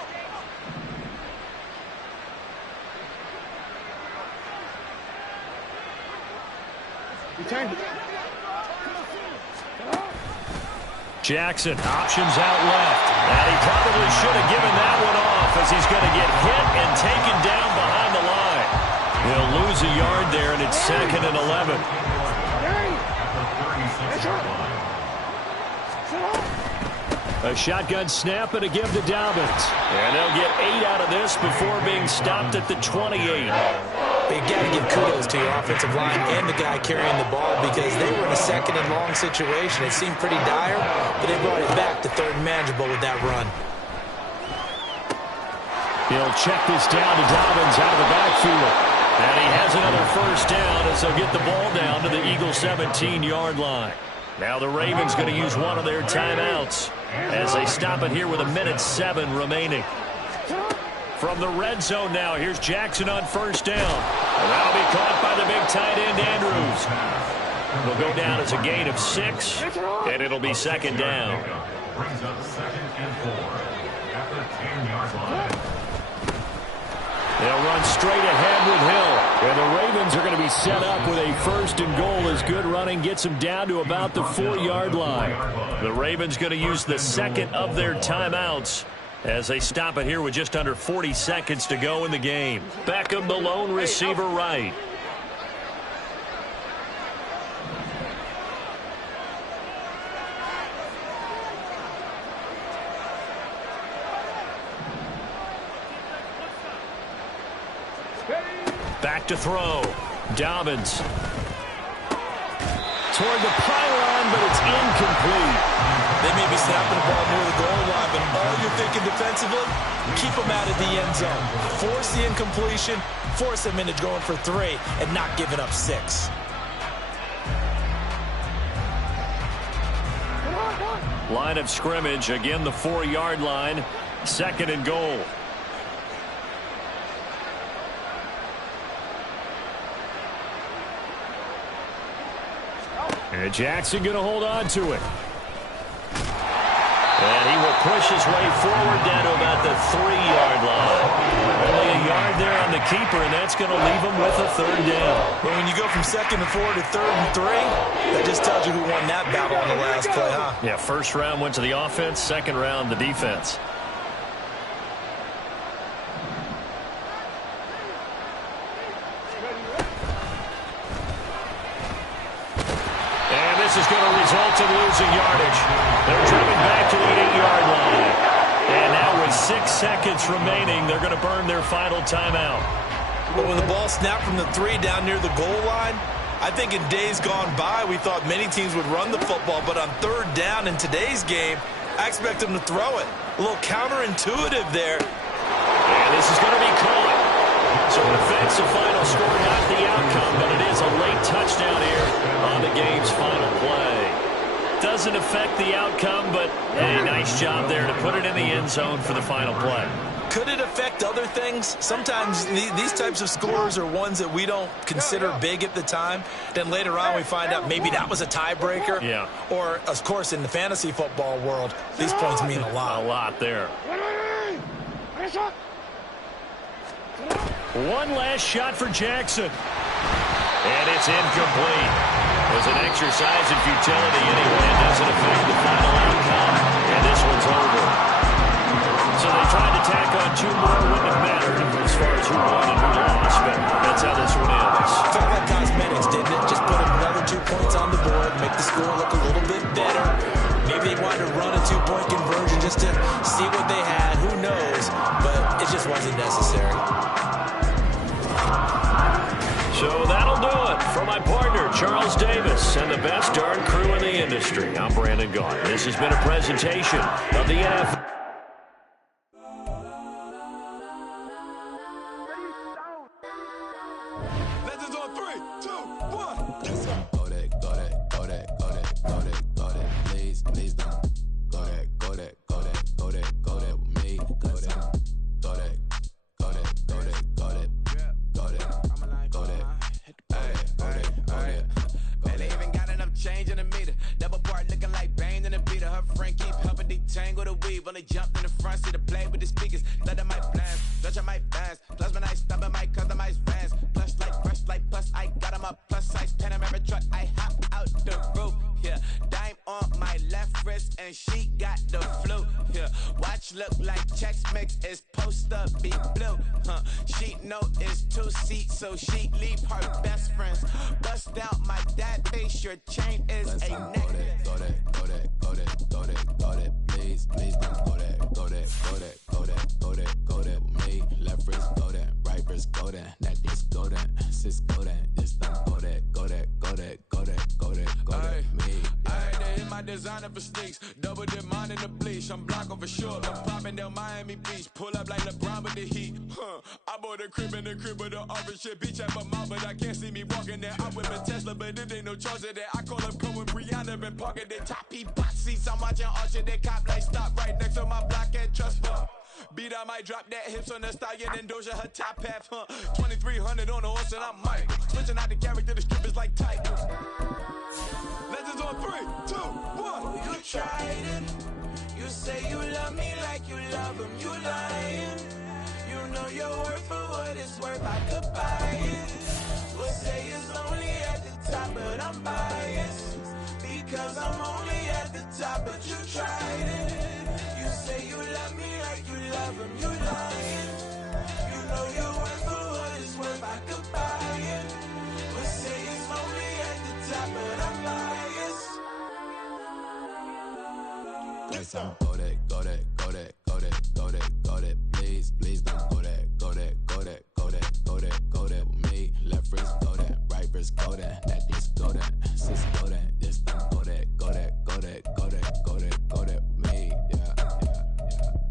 Jackson, options out left. And he probably should have given that one off as he's going to get hit and taken down behind the line. He'll lose a yard there, and it's 2nd and 11. A shotgun snap and a give to Dobbins. And they'll get 8 out of this before being stopped at the 28. You got to give kudos to your offensive line and the guy carrying the ball because they were in a 2nd and long situation. It seemed pretty dire, but they brought it back to 3rd and manageable with that run. He'll check this down to Dobbins out of the backfield. And he has another first down as they'll get the ball down to the Eagles' 17-yard line. Now the Ravens going to use one of their timeouts as they stop it here with 1:07 remaining. From the red zone now, here's Jackson on first down. And that'll be caught by the big tight end, Andrews. It'll go down as a gain of 6, and it'll be 2nd down. Brings up 2nd and 4 at the 10-yard line. They'll run straight ahead with Hill. And the Ravens are going to be set up with a 1st and goal as good running gets them down to about the 4-yard line. The Ravens going to use the 2nd of their timeouts as they stop it here with just under 40 seconds to go in the game. Beckham, the lone receiver, right. Back to throw. Dobbins. Toward the pylon, but it's incomplete. They may be snapping the ball near the goal line, but all you're thinking defensively, keep them out of the end zone. Force the incompletion, force them into going for 3, and not giving up 6. Line of scrimmage, again the 4-yard line. 2nd and goal. And Jackson going to hold on to it. And he will push his way forward down to about the 3-yard line. Only a yard there on the keeper, and that's going to leave him with a 3rd down. But when you go from 2nd and 4 to 3rd and 3, that just tells you who won that battle on the last play, huh? Yeah, 1st round went to the offense, 2nd round the defense. This is going to result in losing yardage. They're driven back to the 8-yard line. And now with 6 seconds remaining. They're going to burn their final timeout. But when the ball snapped from the 3 down near the goal line, I think in days gone by, we thought many teams would run the football, but on 3rd down in today's game, I expect them to throw it. A little counterintuitive there. And this is going to be caught. So it affects the final score, not the outcome, but it is a late touchdown here on the game's final play. Doesn't affect the outcome, but a nice job there to put it in the end zone for the final play. Could it affect other things? Sometimes these types of scores are ones that we don't consider big at the time. Then later on we find out maybe that was a tiebreaker. Yeah. Or, of course, in the fantasy football world, these points mean a lot. A lot there. One last shot for Jackson. And it's incomplete. It was an exercise in futility anyway. It doesn't affect the final outcome. And this one's over. So they tried to tack on 2 more. Wouldn't have mattered as far as who won and who lost. But that's how this one ends. Felt like cosmetics, didn't it? Just put another 2 points on the board, make the score look a little bit better. Maybe they wanted to run a 2-point conversion just to see what they had. Who knows? But it just wasn't necessary. So that'll do it for my partner, Charles Davis, and the best darn crew in the industry. I'm Brandon Gaughan. This has been a presentation of the NFL. Legends on 3, 2, 1. Let's go. Go that, go that, go that, go that, go that, go that. Please, please don't. Go that, go that, go that, go that, go that with me. Go that, go that, go that, go that, go that, go that, go that. Man, they even got enough change in the meter. Double part looking like Bane in the beater. Her friend keep helping detangle the weave. When they jumped in the front, see the play with the speakers. Let them might blast, Dutch I might dance. Plus when I stop, I might customize fans. Plus like fresh like plus, I got them up plus size Panamera truck. I hop out the roof. Yeah, dime on my left wrist and she got the flu. Yeah, watch look like Chex Mix is post up be blue. She know it's 2 seats, so she leave her best friends. Bust out my dad face, your chain is a necklace. Go that, go that, go that, go that, go that. Please, please don't go that, go that, go that, go that, go that, go that with me. Left wrist go that, right wrist go that, necklace go that, sis go that, this don't go that, go that, go that, go that, go that, go that with me. I had to hit my designer for sneaks. Double dip mine in the bleach. I'm blocking for sure. I'm popping down Miami Beach. Pull up like LeBron with the heat. I bought a crib in the crib with the orange shit. Beach at my mouth, but I can't see me walking there. I'm with a Tesla, but it ain't no charge of that. I call up Cohen, Brianna, been parking the top box seats. I'm watching Archer, they cop like stop right next to my block and trust fund. Beat, I might drop that hips on the stallion and Doja her top half, 2300 on the horse and I'm Mike. Switching out the character, the strippers like tight. Legends on 3, 2, 1. You tried it. You say you love me like you love him. You lying. You know your worth for what it's worth. I could buy it. We'll say it's only at the top, but I'm biased because I'm only at the top. But you tried it. You say you love me like you love him. You lying. You know your worth for what it's worth. I could buy it. We'll say it's only at the top, but I'm biased. Go that, go that, go that, go that, go that, go that. Please, please don't go that, go that, go that, go that, go that, go that with me. Left wrist go that, right wrist go that, necklace go that, sis go that, this don't go that, go that, go that, go that, go that, go that with me. Yeah, yeah, yeah.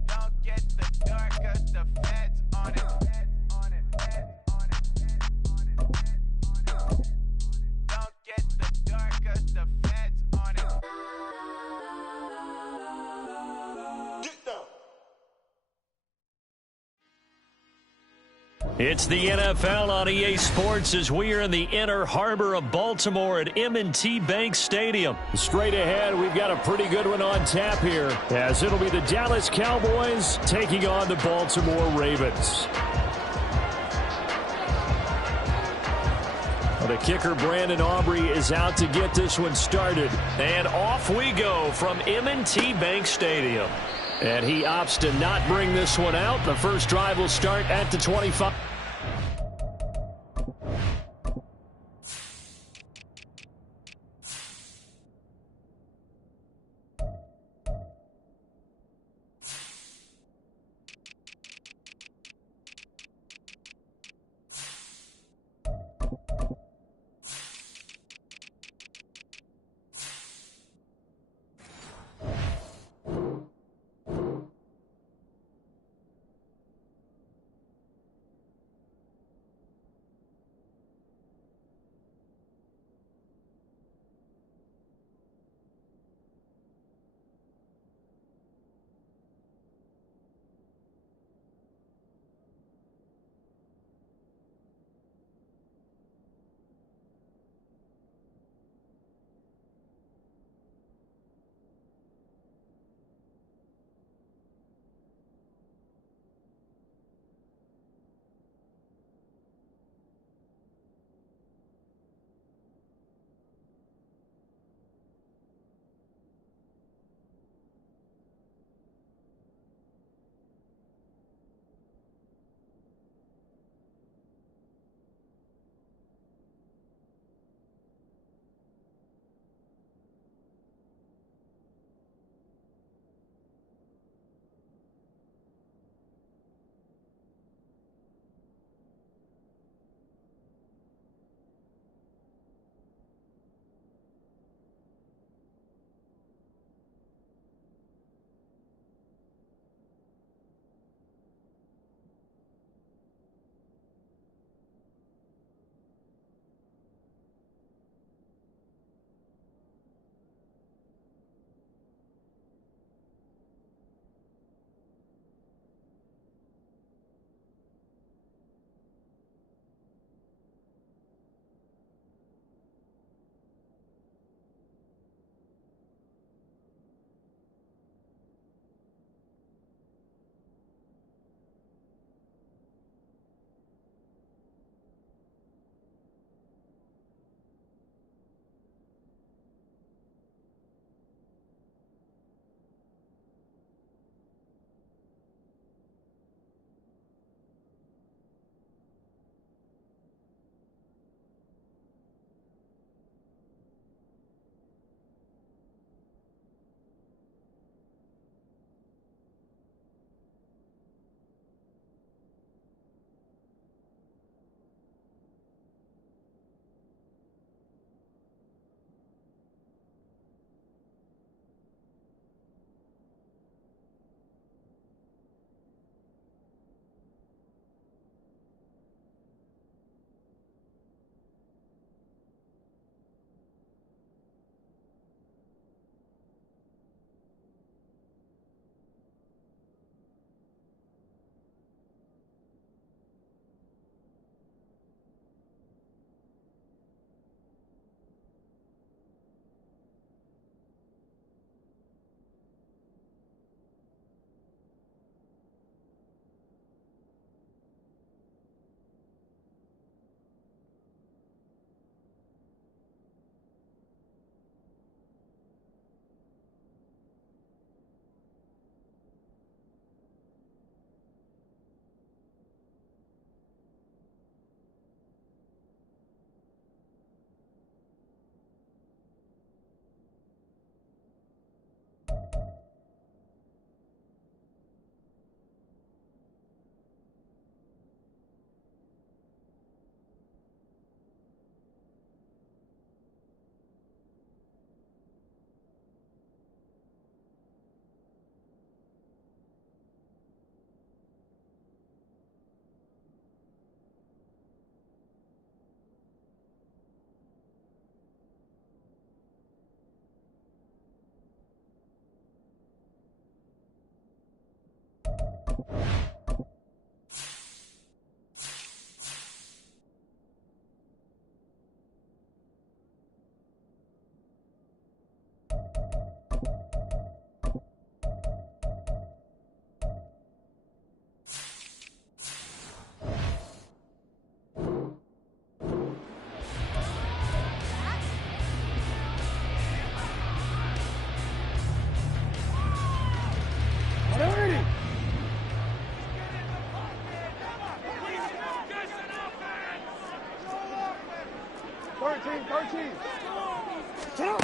Don't get the dark, cause the feds on it. Don't get the dark, cause the feds on it. Get down. It's the NFL on EA Sports as we are in the inner harbor of Baltimore at M&T Bank Stadium. Straight ahead, we've got a pretty good one on tap here, as it'll be the Dallas Cowboys taking on the Baltimore Ravens. The kicker, Brandon Aubrey, is out to get this one started. And off we go from M&T Bank Stadium. And he opts to not bring this one out. The first drive will start at the 25.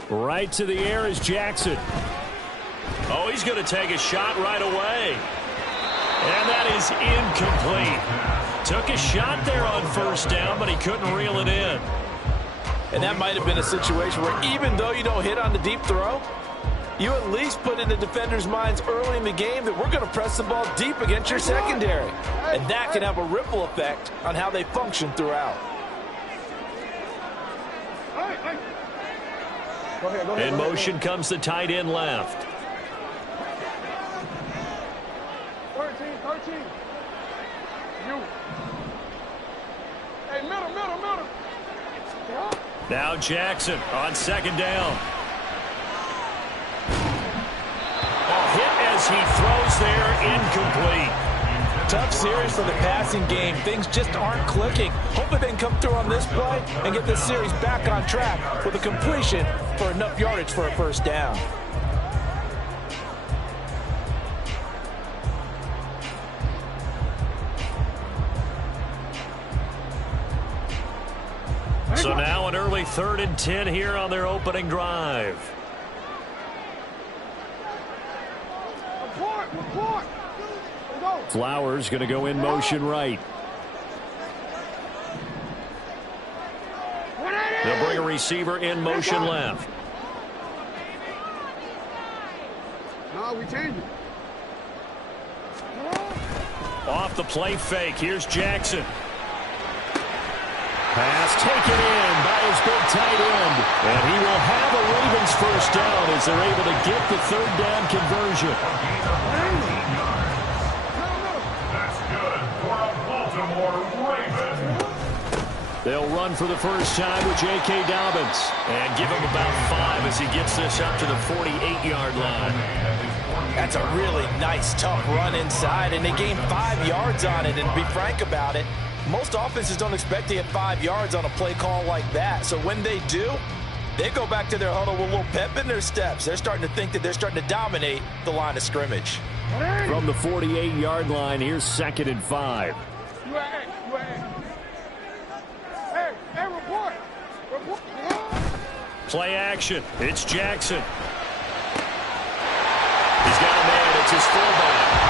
Right to the air is Jackson. Oh, he's going to take a shot right away. And that is incomplete. Took a shot there on first down, but he couldn't reel it in. And that might have been a situation where even though you don't hit on the deep throw, you at least put in the defenders' minds early in the game that we're going to press the ball deep against your secondary. And that can have a ripple effect on how they function throughout. In motion comes the tight end left. 13. You. Hey, middle. Now Jackson on second down. Hit as he throws there, incomplete. Tough series for the passing game. Things just aren't clicking. Hopefully they can come through on this play and get this series back on track with a completion for enough yardage for a first down. So now an early 3rd and 10 here on their opening drive. Report. Flowers going to go in motion right. They'll bring a receiver in motion left. No, we change it. Off the play fake. Here's Jackson. Pass taken in by his big tight end. And he will have a Ravens first down as they're able to get the 3rd down conversion. That's good for a Baltimore Ravens. They'll run for the first time with J.K. Dobbins. And give him about 5 as he gets this up to the 48-yard line. That's a really nice, tough run inside, and they gained 5 yards on it. And to be frank about it, most offenses don't expect to get 5 yards on a play call like that. So when they do, they go back to their huddle with a little pep in their steps. They're starting to think that they're starting to dominate the line of scrimmage. From the 48-yard line, here's 2nd and 5. Hey, report. Play action. It's Jackson. He's got a man. It's his fullback.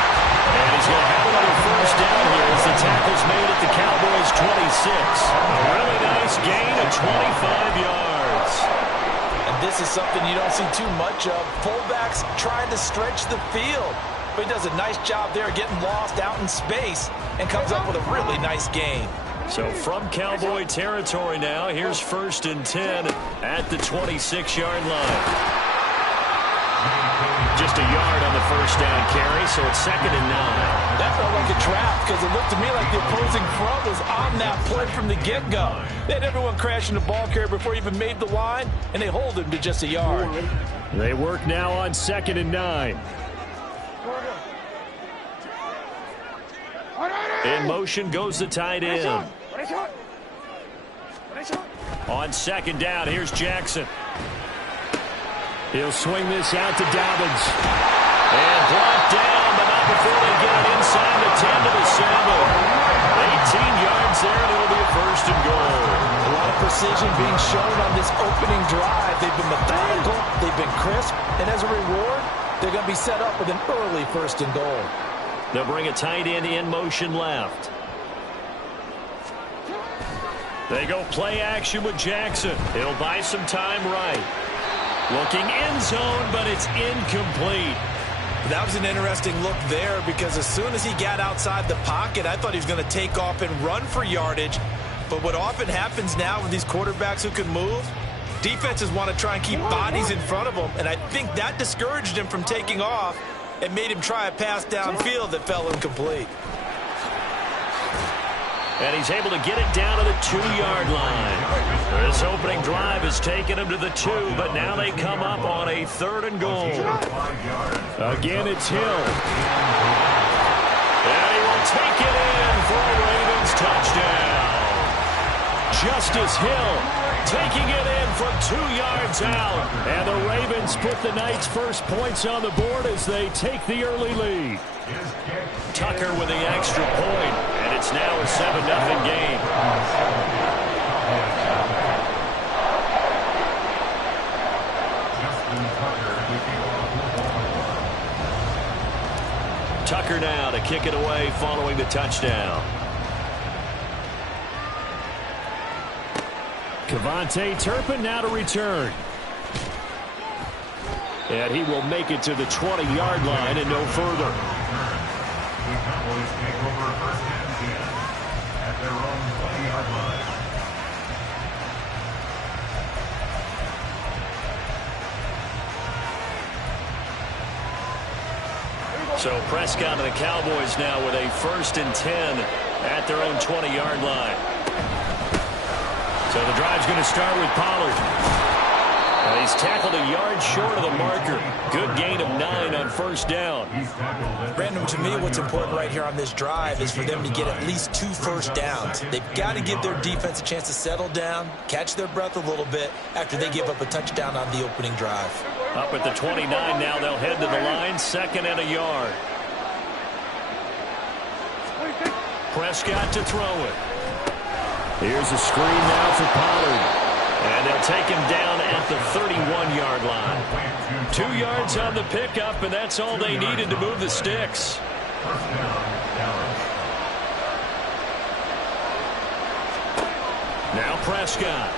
And he's going to have another first down here as the tackle's made at the Cowboys' 26. A really nice gain of 25 yards. And this is something you don't see too much of. Fullbacks trying to stretch the field. But he does a nice job there getting lost out in space and comes up with a really nice gain. So from Cowboy territory now, here's 1st and 10 at the 26-yard line. Just a yard on the first down carry, so it's 2nd and 9. That felt like a trap because it looked to me like the opposing front was on that play from the get-go. They had everyone crashing the ball carrier before he even made the line, and they hold him to just a yard. They work now on 2nd and 9. In motion goes the tight end. On 2nd down, here's Jackson. He'll swing this out to Dobbins. And brought down, but not before they get it inside the 10 to the 7. 18 yards there, and it'll be a 1st and goal. A lot of precision being shown on this opening drive. They've been methodical, they've been crisp, and as a reward, they're going to be set up with an early 1st and goal. They'll bring a tight end in motion left. They go play action with Jackson. He'll buy some time right. Looking end zone, but it's incomplete. That was an interesting look there because as soon as he got outside the pocket, I thought he was going to take off and run for yardage. But what often happens now with these quarterbacks who can move, defenses want to try and keep bodies in front of them, and I think that discouraged him from taking off and made him try a pass downfield that fell incomplete. And he's able to get it down to the 2-yard line. This opening drive has taken him to the 2, but now they come up on a 3rd and goal. Again, it's Hill. And he will take it in for a Ravens touchdown. Justice Hill taking it in from 2 yards out. And the Ravens put the Knights' first points on the board as they take the early lead. Tucker with the extra point, and it's now a 7-0 game. kick it away following the touchdown. Kevontae Turpin now to return. And he will make it to the 20-yard line and no further. The Cowboys take over first and 10 at their own 20-yard line. So Prescott and the Cowboys now with a 1st and 10 at their own 20-yard line. So the drive's going to start with Pollard. He's tackled a yard short of the marker. Good gain of 9 on 1st down. Brandon, to me, what's important right here on this drive is for them to get at least 2 first downs. They've got to give their defense a chance to settle down, catch their breath a little bit after they give up a touchdown on the opening drive. Up at the 29 now, they'll head to the line, 2nd and a yard. Prescott to throw it. Here's a screen now for Pollard. And they'll take him down at the 31-yard line. 2 yards on the pickup, and that's all they needed to move the sticks. Now Prescott.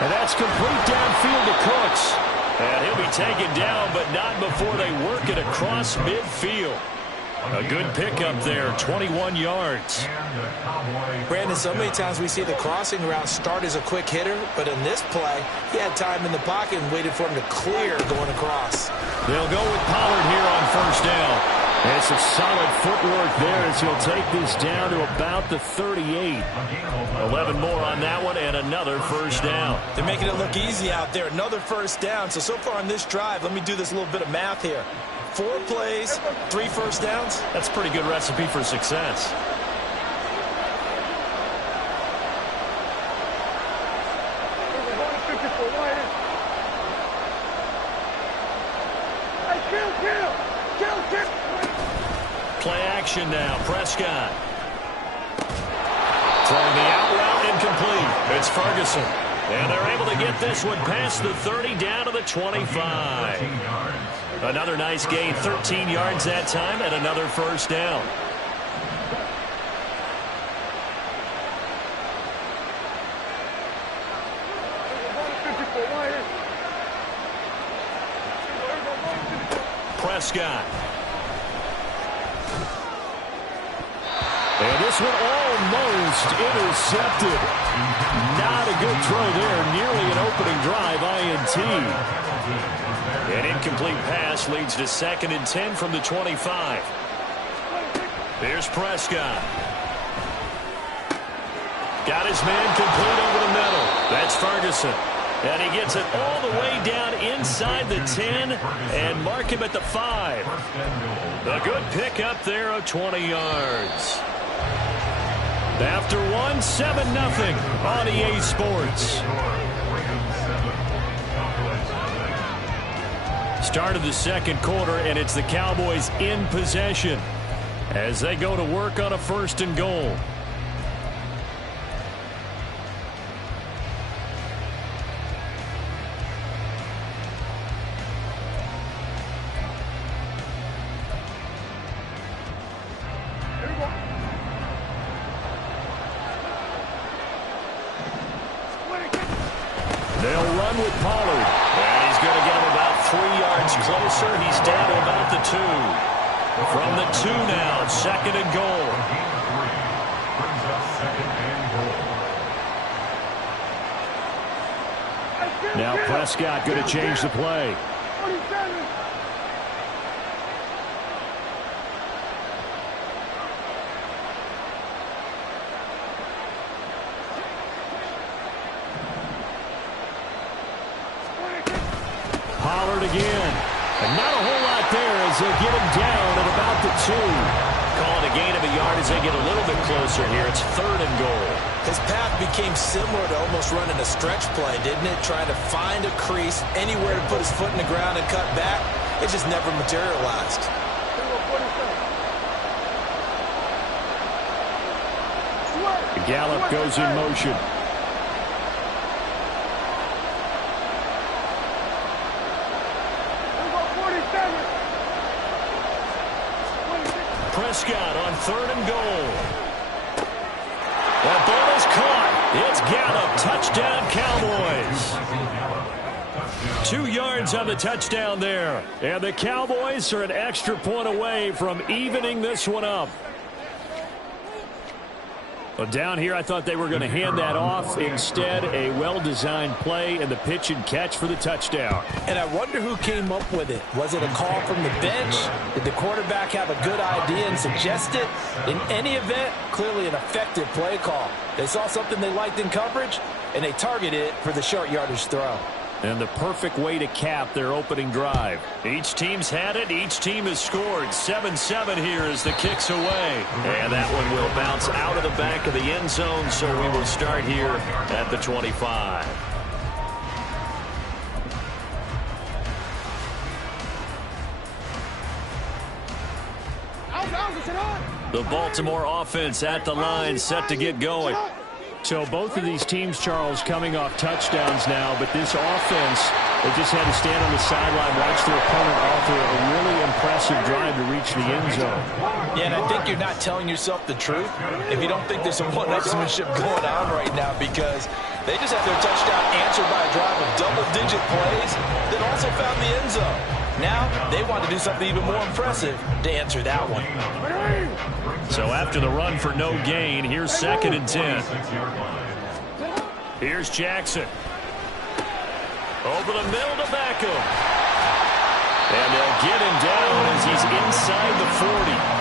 And that's complete downfield to Cooks. And he'll be taken down, but not before they work it across midfield. A good pickup there, 21 yards. Brandon, so many times we see the crossing route start as a quick hitter, but in this play, he had time in the pocket and waited for him to clear going across. They'll go with Pollard here on 1st down. And some solid footwork there as he'll take this down to about the 38. 11 more on that one and another 1st down. They're making it look easy out there. Another 1st down. So far on this drive, let me do this little bit of math here. 4 plays, 3 first downs. That's a pretty good recipe for success. Play action now. Prescott. Throwing the out route incomplete. It's Ferguson. And they're able to get this one past the 30 down to the 25. Another nice gain, 13 yards that time, and another 1st down. Prescott. And this one almost intercepted. Not a good throw there. Nearly an opening drive, INT. An incomplete pass leads to 2nd and 10 from the 25. Here's Prescott. Got his man complete over the middle. That's Ferguson. And he gets it all the way down inside the 10 and mark him at the 5. A good pickup there of 20 yards. After one, 7-0 on EA Sports. Start of the 2nd quarter, and it's the Cowboys in possession as they go to work on a 1st and goal. They'll run with Pollard. And he's going to get him about 3 yards closer. He's down to about the 2. From the 2 now, 2nd and goal. Now Prescott going to change the play. Pollard again. And not a whole lot there as they get him down at about the 2. Call it a gain of a yard as they get a little bit closer here. It's 3rd and goal. His path became similar to almost running a stretch play, didn't it? Trying to find a crease, anywhere to put his foot in the ground and cut back. It just never materialized. Gallup goes in motion. Prescott on 3rd and goal. That ball is caught. It's Gallup. Touchdown, Cowboys. 2 yards on the touchdown there. And the Cowboys are an extra point away from evening this one up. Well, down here, I thought they were going to hand that off. Instead, a well-designed play and the pitch and catch for the touchdown. And I wonder who came up with it. Was it a call from the bench? Did the quarterback have a good idea and suggest it? In any event, clearly an effective play call. They saw something they liked in coverage, and they targeted it for the short yardage throw. And the perfect way to cap their opening drive. Each team's had it. Each team has scored. 7-7 here as the kick's away. And that one will bounce out of the back of the end zone, so we will start here at the 25. The Baltimore offense at the line, set to get going. So both of these teams, Charles, coming off touchdowns now, but this offense, they just had to stand on the sideline, watch their opponent offer a really impressive drive to reach the end zone. Yeah, and I think you're not telling yourself the truth if you don't think there's some one-upsmanship going on right now, because they just had their touchdown answered by a drive of double-digit plays that also found the end zone. Now they want to do something even more impressive to answer that one. So after the run for no gain, here's 2nd and 10. Here's Jackson. Over the middle to Beckham. And they'll get him down as he's inside the 40.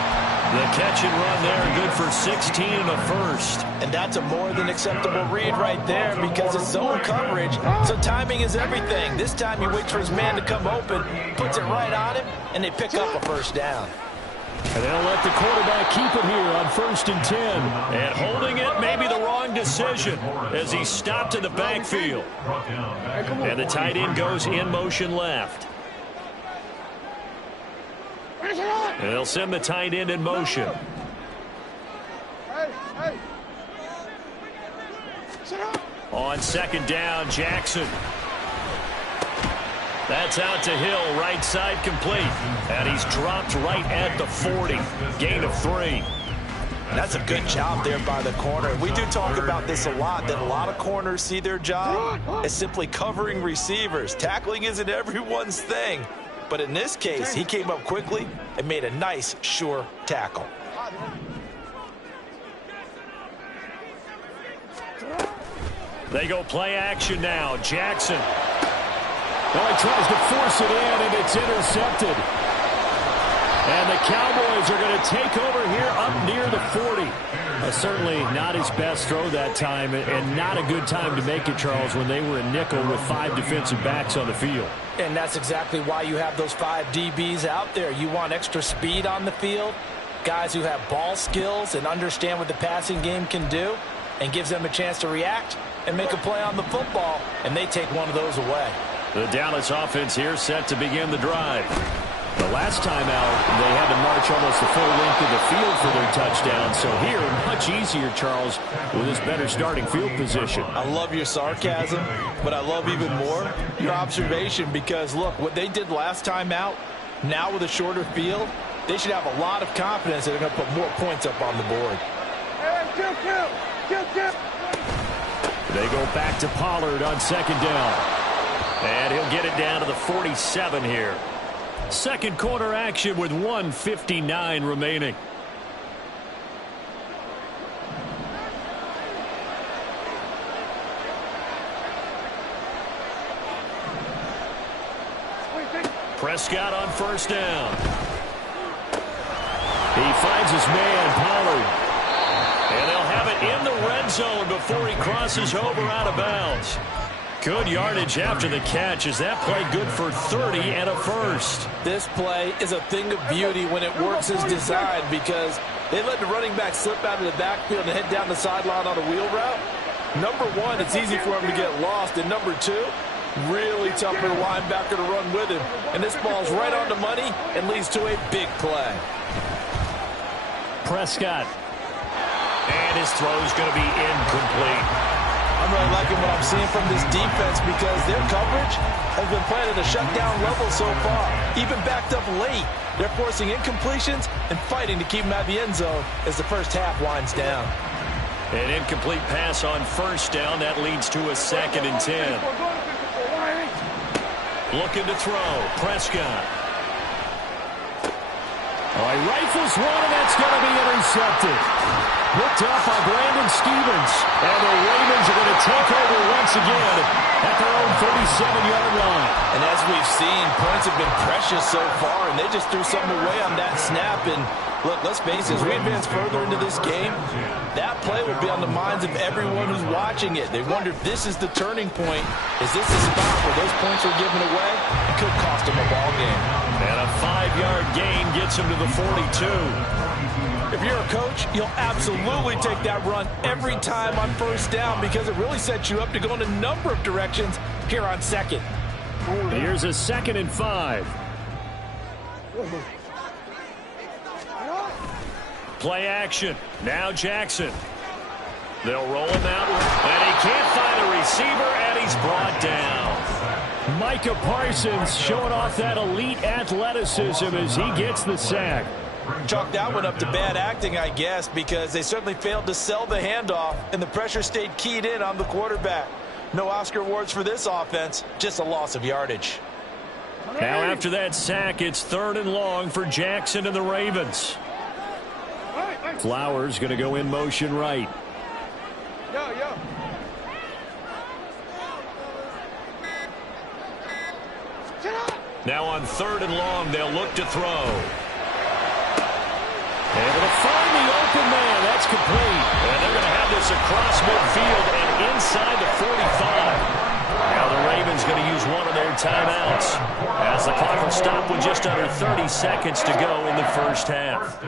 The catch and run there, good for 16 and a first. And that's a more than acceptable read right there because it's zone coverage, so timing is everything. This time he waits for his man to come open, puts it right on him, and they pick up a first down. And they'll let the quarterback keep it here on 1st and 10. And holding it may be the wrong decision as he stopped in the backfield. And the tight end goes in motion left. And they'll send the tight end in motion. On 2nd down, Jackson. That's out to Hill, right side complete. And he's dropped right at the 40. Gain of 3. That's a good job there by the corner. We do talk about this a lot, that a lot of corners see their job as simply covering receivers. Tackling isn't everyone's thing. But in this case, he came up quickly and made a nice, sure tackle. They go play action now. Jackson. Oh, he tries to force it in, and it's intercepted. And the Cowboys are going to take over here up near the 40. Certainly not his best throw that time, and not a good time to make it, Charles, when they were in nickel with 5 defensive backs on the field. And that's exactly why you have those 5 DBs out there. You want extra speed on the field, guys who have ball skills and understand what the passing game can do, and gives them a chance to react and make a play on the football, and they take one of those away. The Dallas offense here set to begin the drive. The last time out, they had to march almost the full length of the field for their touchdown. So here, much easier, Charles, with his better starting field position. I love your sarcasm, but I love even more your observation because, look, what they did last time out, now with a shorter field, they should have a lot of confidence that they're going to put more points up on the board. They go back to Pollard on 2nd down. And he'll get it down to the 47 here. Second quarter action with 1:59 remaining. Prescott on 1st down. He finds his man, Pollard. And they'll have it in the red zone before he crosses over out of bounds. Good yardage after the catch. Is that play good for 30 and a first? This play is a thing of beauty when it works as designed because they let the running back slip out of the backfield and head down the sideline on a wheel route. Number one, it's easy for him to get lost. And number two, really tough for the linebacker to run with him. And this ball's right on the money and leads to a big play. Prescott. And his throw's going to be incomplete. I'm really liking what I'm seeing from this defense because their coverage has been playing at a shutdown level so far. Even backed up late, they're forcing incompletions and fighting to keep them out of the end zone as the first half winds down. An incomplete pass on first down. That leads to a 2nd and 10. Looking to throw. Prescott. All right, rifles one, and that's going to be intercepted. Looked off by Brandon Stevens. And the Ravens are going to take over once again at their own 37-yard line. And as we've seen, points have been precious so far, and they just threw something away on that snap. And look, let's face it, as we advance further into this game, that play will be on the minds of everyone who's watching it. They wonder if this is the turning point. Is this the spot where those points were given away? It could cost them a ball game. And a 5-yard gain gets him to the 42. If you're a coach, you'll absolutely take that run every time on first down because it really sets you up to go in a number of directions here on second. Here's a 2nd and 5. Play action. Now Jackson. They'll roll him out, and he can't find a receiver, and he's brought down. Micah Parsons showing off that elite athleticism as he gets the sack. Chalk that one up to bad acting, I guess, because they certainly failed to sell the handoff, and the pressure stayed keyed in on the quarterback. No Oscar awards for this offense, just a loss of yardage. Now after that sack, it's 3rd and long for Jackson and the Ravens. Flowers going to go in motion right. Now on 3rd and long, they'll look to throw. Able to find the open man. That's complete. And they're going to have this across midfield and inside the 45. Now the Ravens going to use one of their timeouts as the clock will stop with just under 30 seconds to go in the first half.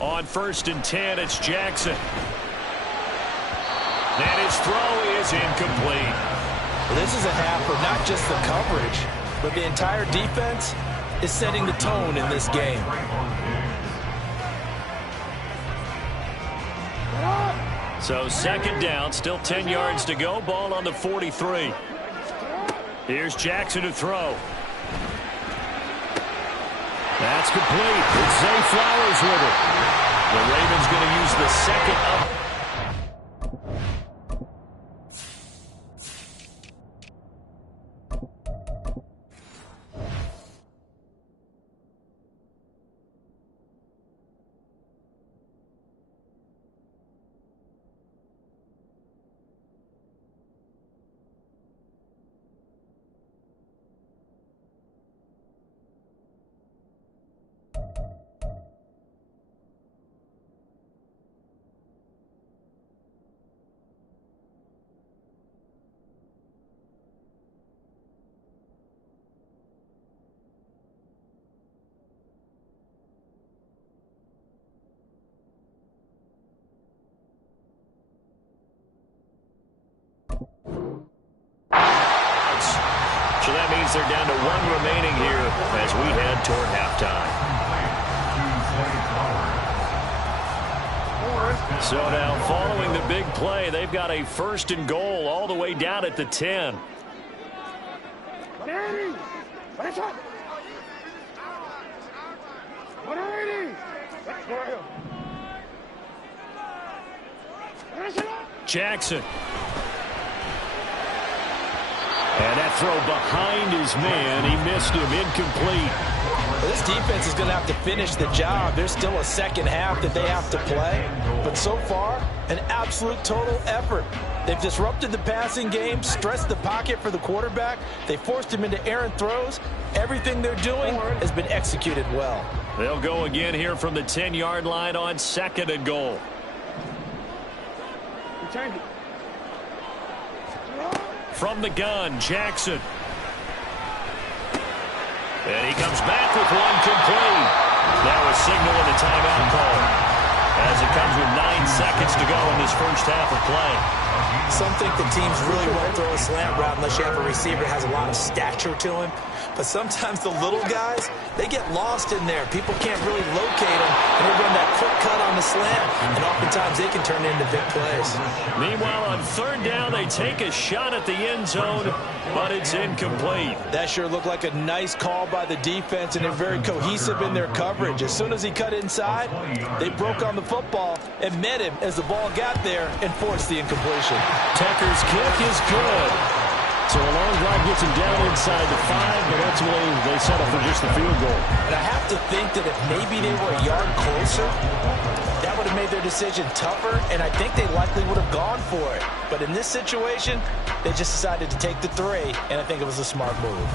On 1st and 10, it's Jackson. And his throw is incomplete. Well, this is a half where not just the coverage, but the entire defense is setting the tone in this game. So 2nd down, still 10 yards to go. Ball on the 43. Here's Jackson to throw. That's complete. It's Zay Flowers with it. The Ravens going to use the 2nd up. So that means they're down to 1 remaining here as we head toward halftime. So now following the big play, they've got a 1st and goal all the way down at the 10. Jackson. And that throw behind his man. He missed him. Incomplete. Well, this defense is going to have to finish the job. There's still a second half that they have to play. But so far, an absolute total effort. They've disrupted the passing game, stressed the pocket for the quarterback. They forced him into errant throws. Everything they're doing has been executed well. They'll go again here from the 10-yard line on 2nd and goal. From the gun, Jackson. And he comes back with one complete. Now a signal and a timeout call as it comes with 9 seconds to go in this first half of play. Some think the teams really won't throw a slant route unless you have a receiver that has a lot of stature to him. But sometimes the little guys, they get lost in there. People can't really locate them, and they run that quick cut on the slant, and oftentimes they can turn into big plays. Meanwhile, on third down, they take a shot at the end zone, but it's incomplete. That sure looked like a nice call by the defense, and they're very cohesive in their coverage. As soon as he cut inside, they broke on the football and met him as the ball got there and forced the incompletion. Tucker's kick is good. So a long drive gets him down inside the 5, but ultimately they settle for just the field goal. And I have to think that if maybe they were a yard closer, that would have made their decision tougher, and I think they likely would have gone for it. But in this situation, they just decided to take the 3, and I think it was a smart move.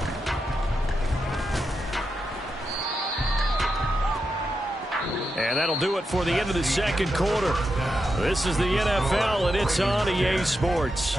And that'll do it for the end of the second quarter. This is the NFL, and it's on EA Sports.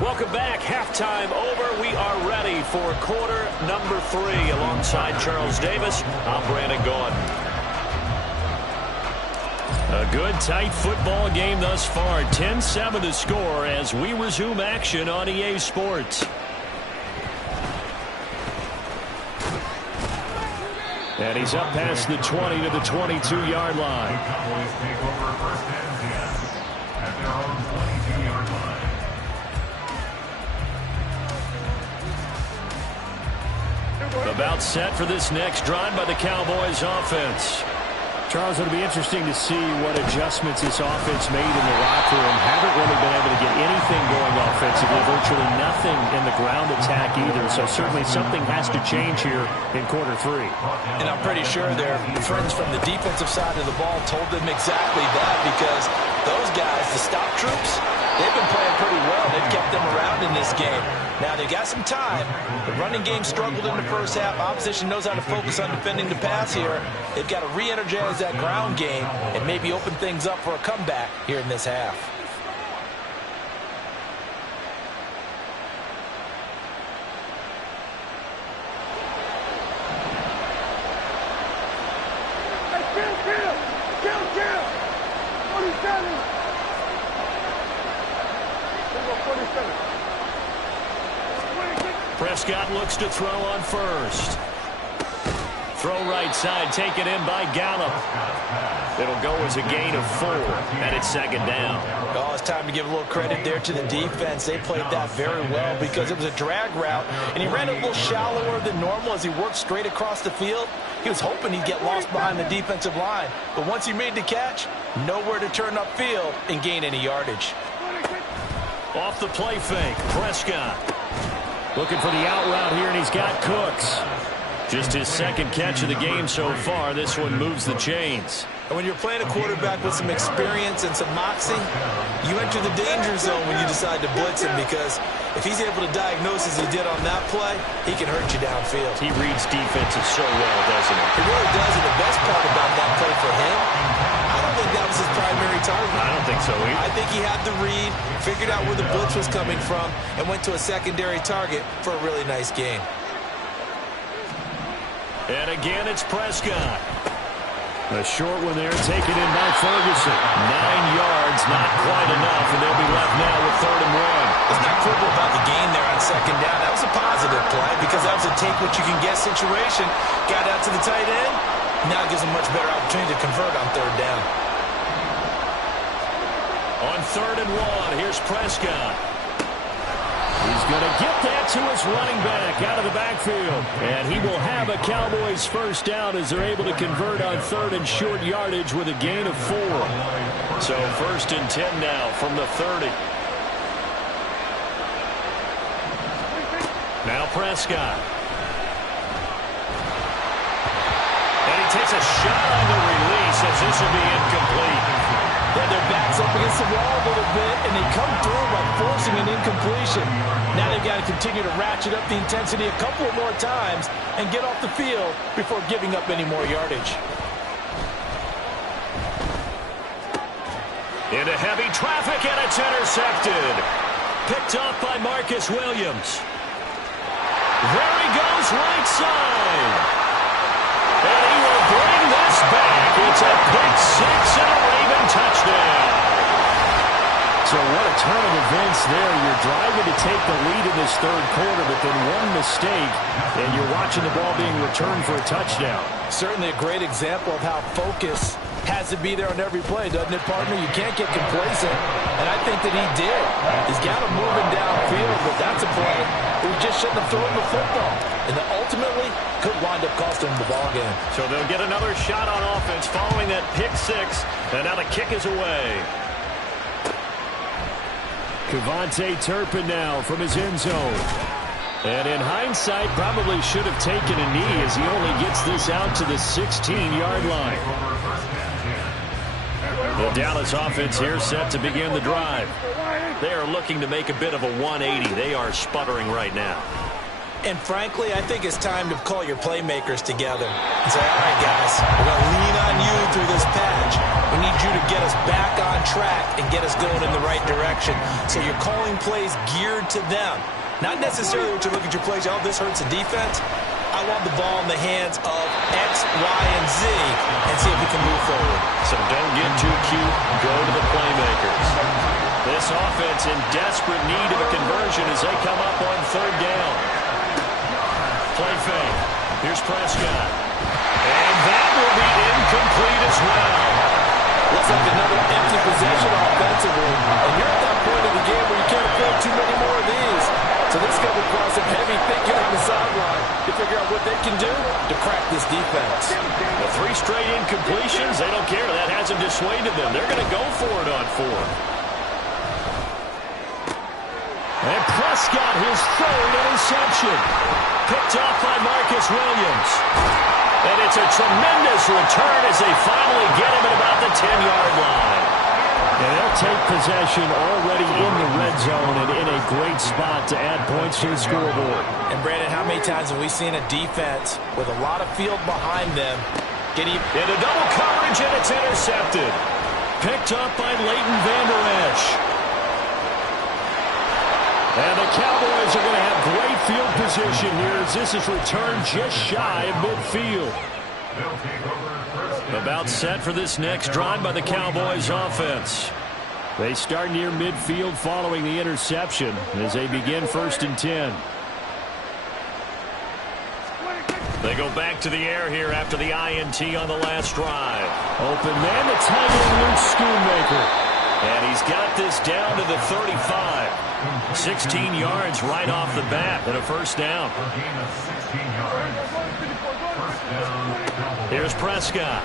Welcome back. Halftime over. We are ready for quarter number 3. Alongside Charles Davis, I'm Brandon Gaudin. A good, tight football game thus far. 10-7 to score as we resume action on EA Sports. And he's up past the 20 to the 22-yard line. Cowboys take over first and 10 at their own 22-yard line. About set for this next drive by the Cowboys offense. Charles, it'll be interesting to see what adjustments this offense made in the locker room. Haven't really been able to get anything going offensively, virtually nothing in the ground attack either. So certainly something has to change here in quarter 3. And I'm pretty sure their friends from the defensive side of the ball told them exactly that, because those guys, the stop troops, they've been playing pretty well. They've kept them around in this game. Now, they got some time. The running game struggled in the first half. Opposition knows how to focus on defending the pass here. They've got to re-energize that ground game and maybe open things up for a comeback here in this half. Prescott looks to throw on first. Throw right side, taken in by Gallup. It'll go as a gain of 4, and it's second down. Oh, it's time to give a little credit there to the defense. They played that very well because it was a drag route, and he ran a little shallower than normal as he worked straight across the field. He was hoping he'd get lost behind the defensive line, but once he made the catch, nowhere to turn upfield and gain any yardage. Off the play fake, Prescott. Looking for the out route here, and he's got Cooks. Just his second catch of the game so far. This one moves the chains. And when you're playing a quarterback with some experience and some moxie, you enter the danger zone when you decide to blitz him, because if he's able to diagnose as he did on that play, he can hurt you downfield. He reads defenses so well, doesn't he? He really does, and the best part about that play for him, I don't think that was his primary target. I don't think so either. I think he had the read, figured out where the blitz was coming from, and went to a secondary target for a really nice gain. And again, it's Prescott. A short one there, taken in by Ferguson. 9 yards, not quite enough, and they'll be left now with 3rd and 1. Let's not quibble about the gain there on second down. That was a positive play because that was a take-what-you-can-get situation. Got out to the tight end. Now gives them much better opportunity to convert on 3rd down. On 3rd and 1, here's Prescott. He's going to get that to his running back out of the backfield. And he will have a Cowboys first down as they're able to convert on 3rd and short yardage with a gain of 4. So 1st and 10 now from the 30. Now Prescott. And he takes a shot on the release as this will be incomplete. They had their backs up against the wall a little bit, and they come through by forcing an incompletion. Now they've got to continue to ratchet up the intensity a couple more times and get off the field before giving up any more yardage. Into heavy traffic, and it's intercepted. Picked off by Marcus Williams. There he goes, right side. And he will bring this back. It's a pick six and a Raven touchdown. So what a turn of events there. You're driving to take the lead in this third quarter, but then one mistake, and you're watching the ball being returned for a touchdown. Certainly a great example of how focus has to be there on every play, doesn't it, partner? You can't get complacent, and I think that he did. He's got him moving downfield, but that's a play where he just shouldn't have thrown the football, and that ultimately could wind up costing him the ball game. So they'll get another shot on offense following that pick six, and now the kick is away. Kevontae Turpin now from his end zone. And in hindsight, probably should have taken a knee as he only gets this out to the 16-yard line. The Dallas offense here set to begin the drive. They are looking to make a bit of a 180. They are sputtering right now. And frankly, I think it's time to call your playmakers together and say, all right, guys, we're going to lean on you through this patch. We need you to get us back on track and get us going in the right direction. So you're calling plays geared to them. Not necessarily what you look at your plays, oh, this hurts the defense. I want the ball in the hands of X, Y, and Z and see if we can move forward. So don't get too cute. Go to the playmakers. This offense in desperate need of a conversion as they come up on third down. Play fake. Here's Prescott. And that will be incomplete as well. Looks like another empty possession offensively. And you're at that point of the game where you can't afford too many more of these. So this is going to require some heavy thinking on the sideline to figure out what they can do to crack this defense. The 3 straight incompletions, they don't care. That hasn't dissuaded them. They're going to go for it on 4. And Prescott, his third interception. Picked off by Marcus Williams. And it's a tremendous return as they finally get him at about the 10-yard line. And they'll take possession already in the red zone and in a great spot to add points to the scoreboard. And Brandon, how many times have we seen a defense with a lot of field behind them get into double coverage, and it's intercepted. Picked up by Leighton Vander Esch. And the Cowboys are going to have great field position here as this is returned just shy of midfield. About set for this next drive by the Cowboys offense. They start near midfield following the interception as they begin 1st and 10. They go back to the air here after the INT on the last drive. Open man, the tight end, Luke Schoonmaker. And he's got this down to the 35. 16 yards right off the bat and a first down. Here's Prescott.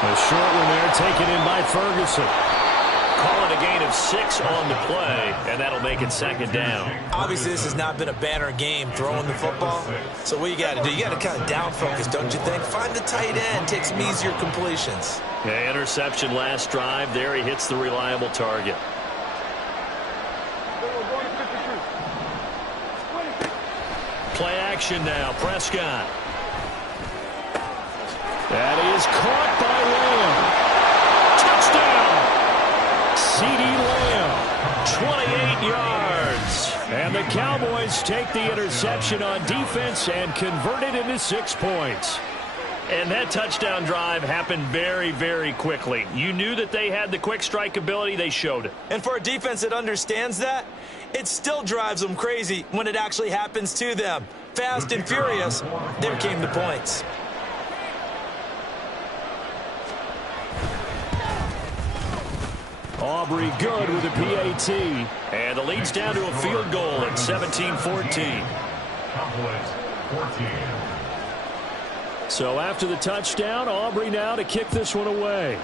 A short one there taken in by Ferguson. Calling a gain of 6 on the play, and that'll make it 2nd down. Obviously, this has not been a banner game throwing the football. So what you got to do, you got to kind of down focus, don't you think? Find the tight end, take some easier completions. Yeah, interception last drive. There he hits the reliable target. Play action now, Prescott. That is caught by Lamb. Touchdown! CeeDee Lamb, 28 yards. And the Cowboys take the interception on defense and convert it into 6 points. And that touchdown drive happened very, very quickly. You knew that they had the quick strike ability. They showed it. And for a defense that understands that, it still drives them crazy when it actually happens to them. Fast and furious, there came the points. Aubrey good with a PAT. And the lead's down to a field goal at 17-14. So after the touchdown, Aubrey now to kick this one away.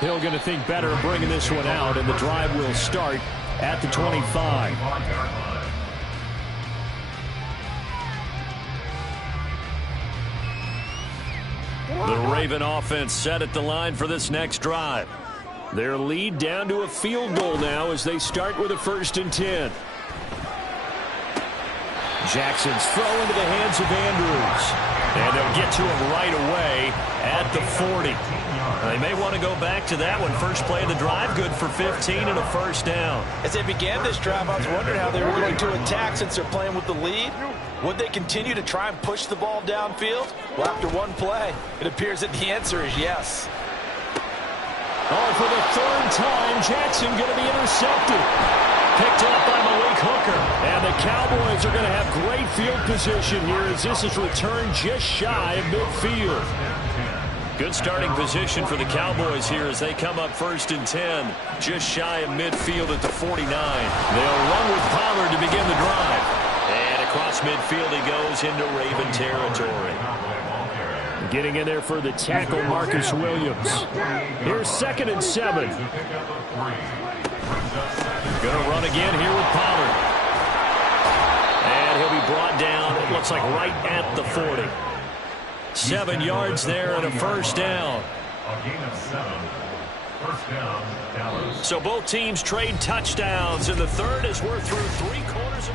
Hill going to think better of bringing this one out, and the drive will start at the 25. The Raven offense set at the line for this next drive. Their lead down to a field goal now as they start with a 1st and 10. Jackson's throw into the hands of Andrews. And they'll get to him right away at the 40. They may want to go back to that one. First play of the drive, good for 15 and a first down. As they began this drive, I was wondering how they were going to attack since they're playing with the lead. Would they continue to try and push the ball downfield? Well, after one play, it appears that the answer is yes. Oh, for the third time, Jackson going to be intercepted. Picked up by Malik Hooker. And the Cowboys are going to have great field position here as this is returned just shy of midfield. Good starting position for the Cowboys here as they come up 1st and 10. Just shy of midfield at the 49. They'll run with Pollard to begin the drive. And across midfield he goes into Raven territory. Getting in there for the tackle, Marcus Williams. Here's 2nd and 7. Going to run again here with Pollard. And he'll be brought down, it looks like right at the 40. 7 yards there and a first down. A gain of 7. First down, Dallas. So both teams trade touchdowns in the third as we're through 3 quarters of...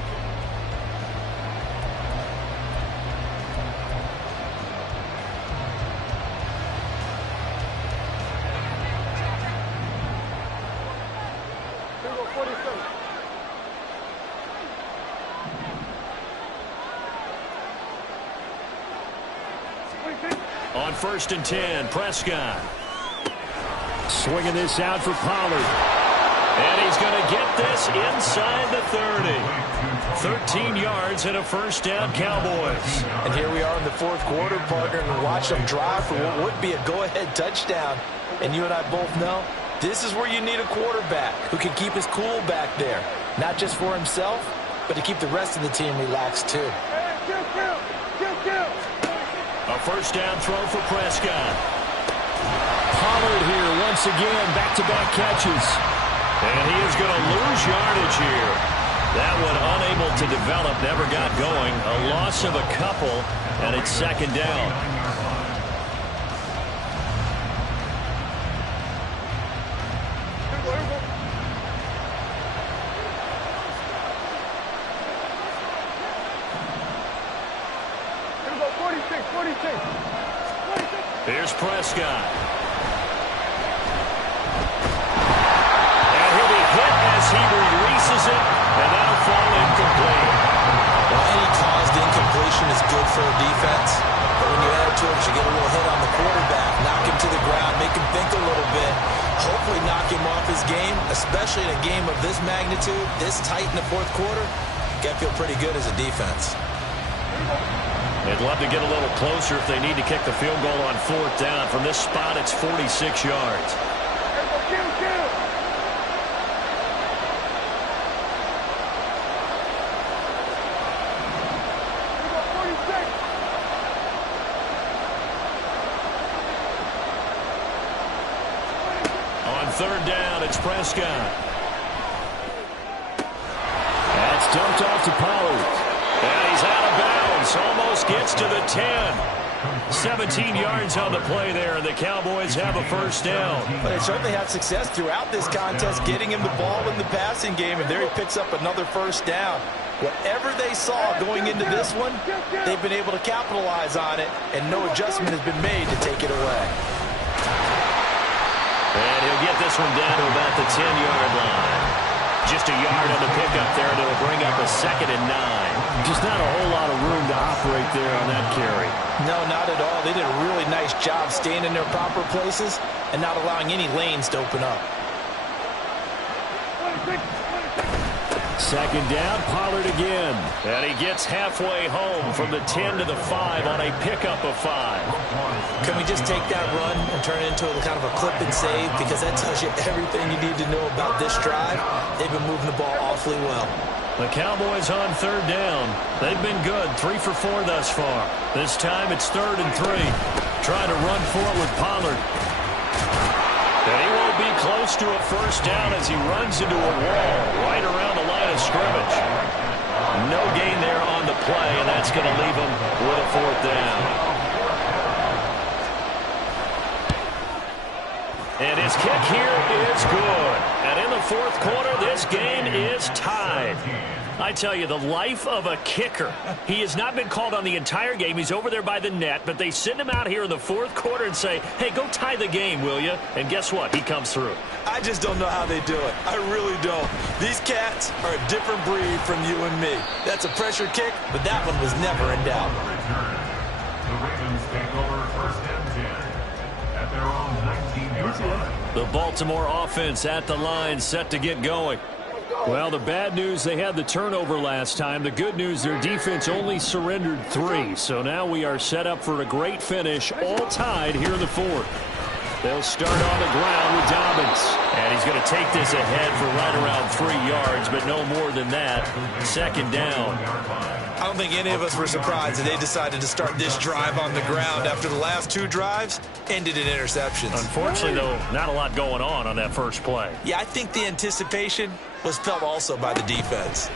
On 1st and 10, Prescott. Swinging this out for Pollard. And he's going to get this inside the 30. 13 yards and a first down, Cowboys. And here we are in the 4th quarter, partner, and watch them drive for what would be a go-ahead touchdown. And you and I both know this is where you need a quarterback who can keep his cool back there. Not just for himself, but to keep the rest of the team relaxed too. A first down throw for Prescott. Pollard here once again, back-to-back catches. And he is going to lose yardage here. That one unable to develop, never got going. A loss of a couple, and it's 2nd down. Here's Prescott. And he'll be hit as he releases it, and that'll fall incomplete. Well, any caused incompletion is good for a defense, but when you add to it, you get a little hit on the quarterback, knock him to the ground, make him think a little bit, hopefully knock him off his game, especially in a game of this magnitude, this tight in the 4th quarter. You got to feel pretty good as a defense. They'd love to get a little closer if they need to kick the field goal on 4th down. From this spot, it's 46 yards. On 3rd down, it's Prescott. That's dumped off to Pollard. And he's out of bounds. Almost gets to the 10. 17 yards on the play there, and the Cowboys have a first down. But they certainly had success throughout this contest, getting him the ball in the passing game, and there he picks up another first down. Whatever they saw going into this one, they've been able to capitalize on it, and no adjustment has been made to take it away. And he'll get this one down to about the 10-yard line. Just a yard on the pickup there, and it'll bring up a 2nd and 9. Just not a whole lot of room to operate there on that carry. No, not at all. They did a really nice job staying in their proper places and not allowing any lanes to open up. 2nd down, Pollard again. And he gets halfway home from the 10 to the 5 on a pickup of 5. Can we just take that run and turn it into a kind of a clip and save? Because that tells you everything you need to know about this drive. They've been moving the ball awfully well. The Cowboys on 3rd down. They've been good, 3 for 4 thus far. This time it's 3rd and 3. Trying to run for it with Pollard. And he won't be close to a first down as he runs into a wall right around the line of scrimmage. No gain there on the play, and that's going to leave him with a 4th down. And his kick here is good. And in the fourth quarter, this game is tied. I tell you, the life of a kicker. He has not been called on the entire game. He's over there by the net, but they send him out here in the fourth quarter and say, hey, go tie the game, will you? And guess what? He comes through. I just don't know how they do it. I really don't. These cats are a different breed from you and me. That's a pressure kick, but that one was never in doubt. The Ravens take over first and 10 at their own 19-yard line. The Baltimore offense at the line, set to get going. Well, the bad news, they had the turnover last time. The good news, their defense only surrendered 3. So now we are set up for a great finish, all tied here in the fourth. They'll start on the ground with Dobbins. And he's going to take this ahead for right around 3 yards, but no more than that. Second down. I don't think any of us were surprised that they decided to start this drive on the ground after the last 2 drives ended in interceptions. Unfortunately, though, not a lot going on that first play. Yeah, I think the anticipation was felt also by the defense.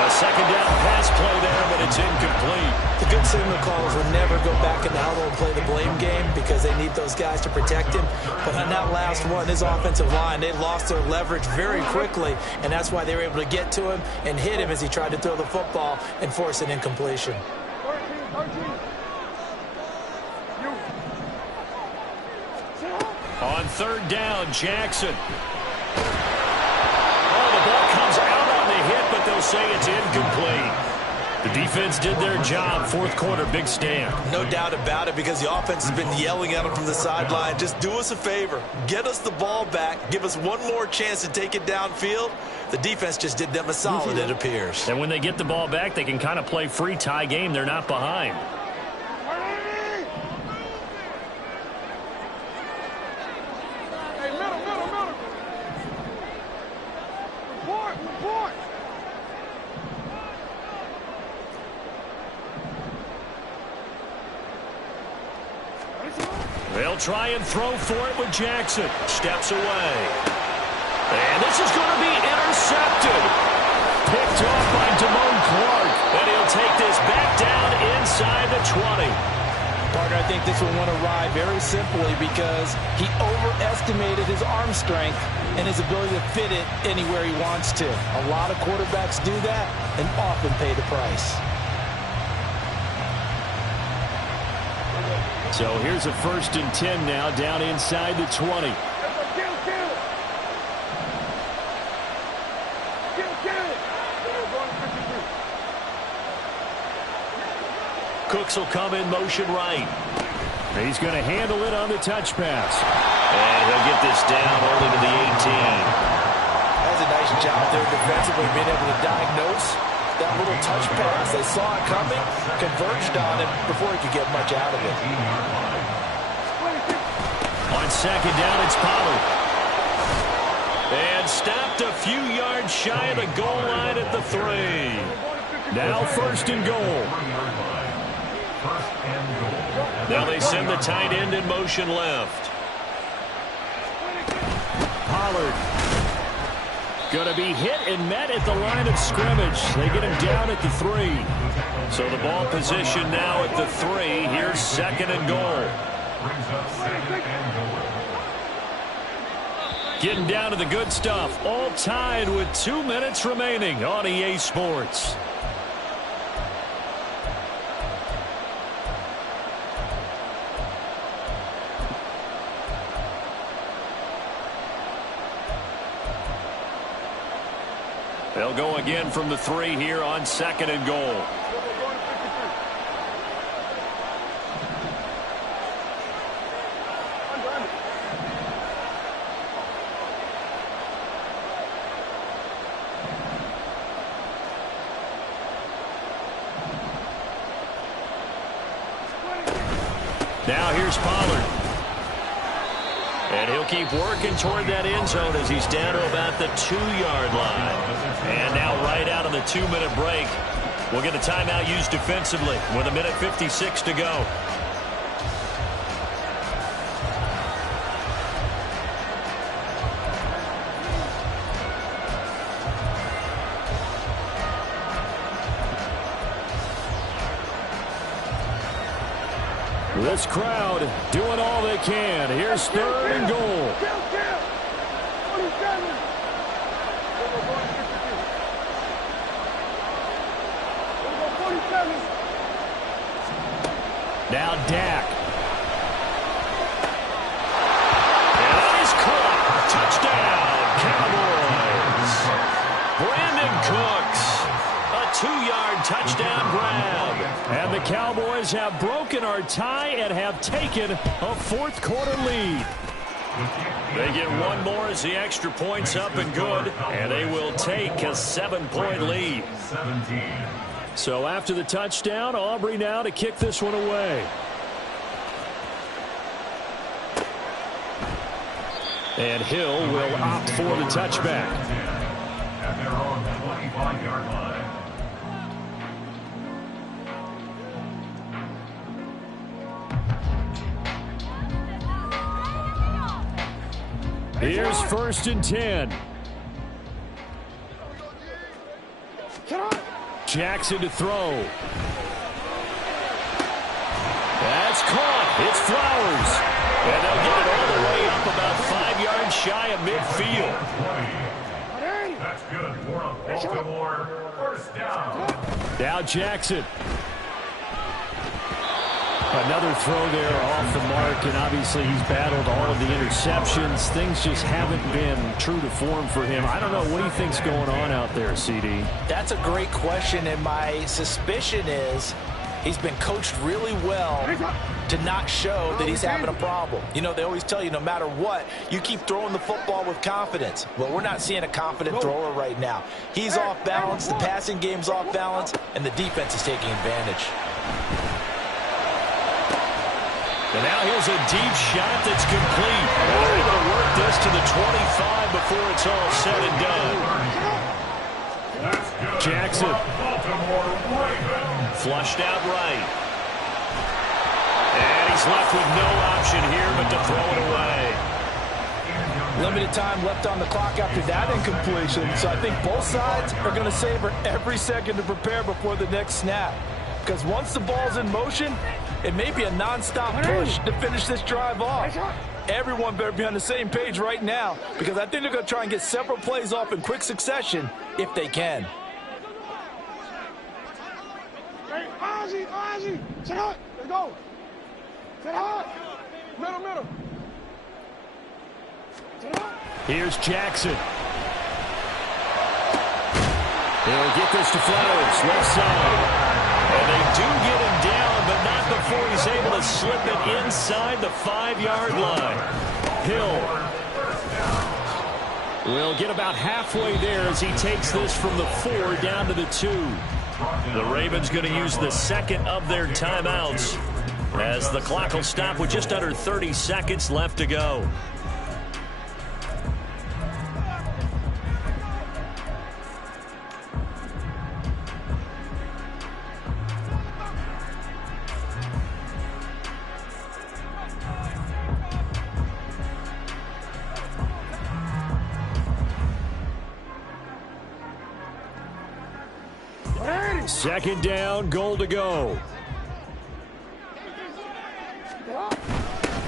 A second down pass play there, but it's incomplete. The good signal callers would never go back in the huddle and play the blame game because they need those guys to protect him. But on that last one, his offensive line, they lost their leverage very quickly, and that's why they were able to get to him and hit him as he tried to throw the football and force an incompletion. On third down, Jackson. Oh, the ball comes out on the hit, but they'll say it's incomplete. The defense did their job. Fourth quarter, big stand. No doubt about it, because the offense has been yelling at them from the sideline. Just do us a favor. Get us the ball back. Give us one more chance to take it downfield. The defense just did them a solid, it appears. And when they get the ball back, they can kind of play free tie game. They're not behind. They'll try and throw for it with Jackson. Steps away. And this is going to be intercepted. Picked off by Damone Clark. And he'll take this back down inside the 20. Partner, I think this will want to ride very simply because he overestimated his arm strength and his ability to fit it anywhere he wants to. A lot of quarterbacks do that and often pay the price. So here's a 1st and 10 now, down inside the 20. Cooks will come in motion right. He's going to handle it on the touch pass. And he'll get this down only to the 18. That's a nice job there defensively, being able to diagnose that little touch pass. They saw it coming, converged on it before he could get much out of it. On second down, it's Pollard. And stopped a few yards shy of the goal line at the 3. Now 1st and goal. Now they send the tight end in motion left. Pollard going to be hit and met at the line of scrimmage. They get him down at the 3. So the ball position now at the 3. Here's 2nd and goal. Getting down to the good stuff. All tied with 2 minutes remaining on EA Sports. They'll go again from the 3 here on 2nd and goal. Now here's Pollard. And he'll keep working toward that end zone as he's down to about the 2-yard line. And now right out of the 2-minute break, we'll get a timeout used defensively with 1:56 to go. This crowd doing all they can. Here's 3rd and goal. Now Dak. And that is caught. Touchdown, Cowboys. Brandon Cooks. A 2-yard touchdown grab. And the Cowboys have broken our tie and have taken a 4th quarter lead. They get one more as the extra point's up and good, and they will take a 7-point lead. So after the touchdown, Aubrey now to kick this one away. And Hill will opt for the touchback. At their own 25-yard line. Here's 1st and 10. Jackson to throw. That's caught. It's Flowers. And they'll get it all the way up about 5 yards shy of midfield. That's good for a Baltimore 1st down. Now Jackson. Another throw there off the mark, and obviously he's battled all of the interceptions. Things just haven't been true to form for him. I don't know. What do you think's going on out there, CD? That's a great question, and my suspicion is he's been coached really well to not show that he's having a problem. You know, they always tell you no matter what, you keep throwing the football with confidence. Well, we're not seeing a confident thrower right now. He's off balance, the passing game's off balance, and the defense is taking advantage. And now here's a deep shot that's complete. They're able to work this to the 25 before it's all said and done. Jackson. Flushed out right. And he's left with no option here but to throw it away. Limited time left on the clock after that incompletion. So I think both sides are going to savor every second to prepare before the next snap. Because once the ball's in motion, it may be a non-stop push to finish this drive off. Everyone better be on the same page right now, because I think they're going to try and get several plays off in quick succession if they can. Hey, Ozzy, sit up. Let's go. Sit up. Middle. Sit up. Here's Jackson. They'll get this to Flowers, left side. And they do get him down, but not before he's able to slip it inside the 5-yard line. Hill will get about halfway there as he takes this from the 4 down to the 2. The Ravens going to use the second of their timeouts as the clock will stop with just under 30 seconds left to go. Second down, goal to go.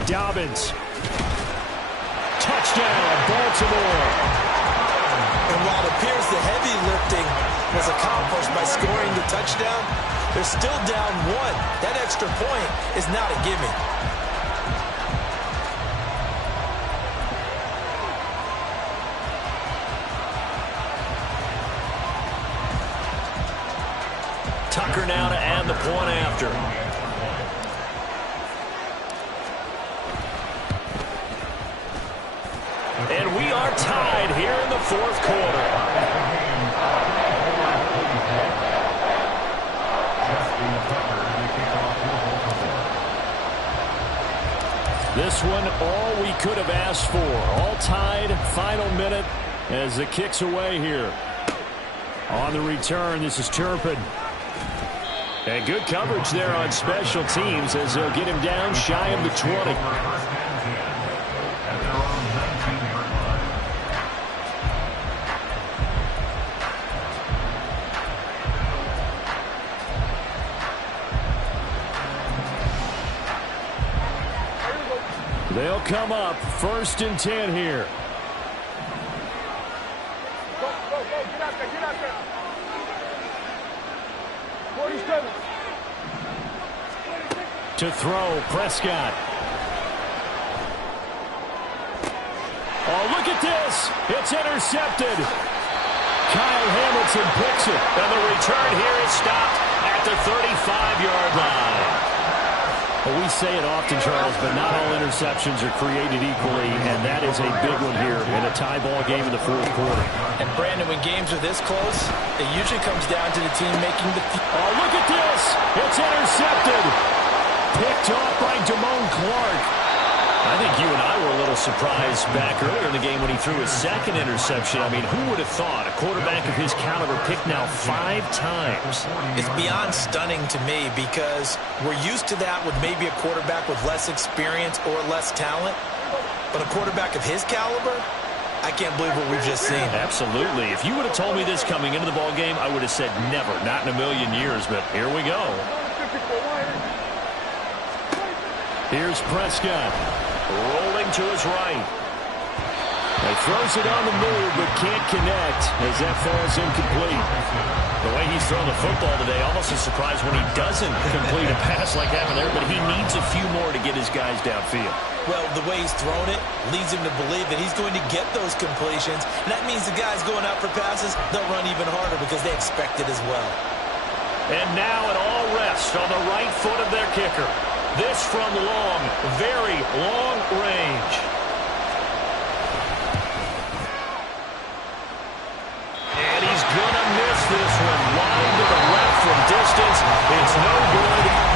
Dobbins. Touchdown, Baltimore. And while it appears the heavy lifting was accomplished by scoring the touchdown, they're still down 1. That extra point is not a gimme. Tucker now to add the point after. And we are tied here in the 4th quarter. This one, all we could have asked for. All tied, final minute as it kicks away here. On the return, this is Turpin. And good coverage there on special teams as they'll get him down shy of the 20. They'll come up 1st and 10 here. Go, get out there. 47. To throw, Prescott. Oh, look at this. It's intercepted. Kyle Hamilton picks it. And the return here is stopped at the 35-yard line. Well, we say it often, Charles, but not all interceptions are created equally, and that is a big one here in a tie ball game in the 4th quarter. And, Brandon, when games are this close, it usually comes down to the team making the... Oh, look at this. It's intercepted. Picked off by Damone Clark. I think you and I were a little surprised back earlier in the game when he threw his 2nd interception. I mean, who would have thought a quarterback of his caliber picked now 5 times? It's beyond stunning to me because we're used to that with maybe a quarterback with less experience or less talent. But a quarterback of his caliber, I can't believe what we've just seen. Absolutely. If you would have told me this coming into the ball game, I would have said never, not in a million years. But here we go. Here's Prescott. Rolling to his right. He throws it on the move, but can't connect as that falls incomplete. The way he's thrown the football today, almost a surprise when he doesn't complete a pass like that there, but he needs a few more to get his guys downfield. Well, the way he's thrown it leads him to believe that he's going to get those completions. And that means the guys going out for passes, they'll run even harder because they expect it as well. And now it all rests on the right foot of their kicker. This from long, very long range. And he's going to miss this one. Wide to the left from distance. It's no good.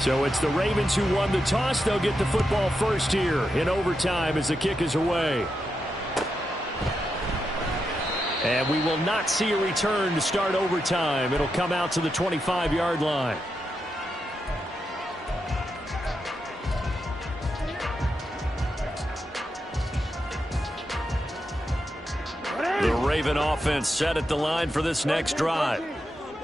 So it's the Ravens who won the toss. They'll get the football first here in overtime as the kick is away. And we will not see a return to start overtime. It'll come out to the 25-yard line. The Raven offense set at the line for this next drive.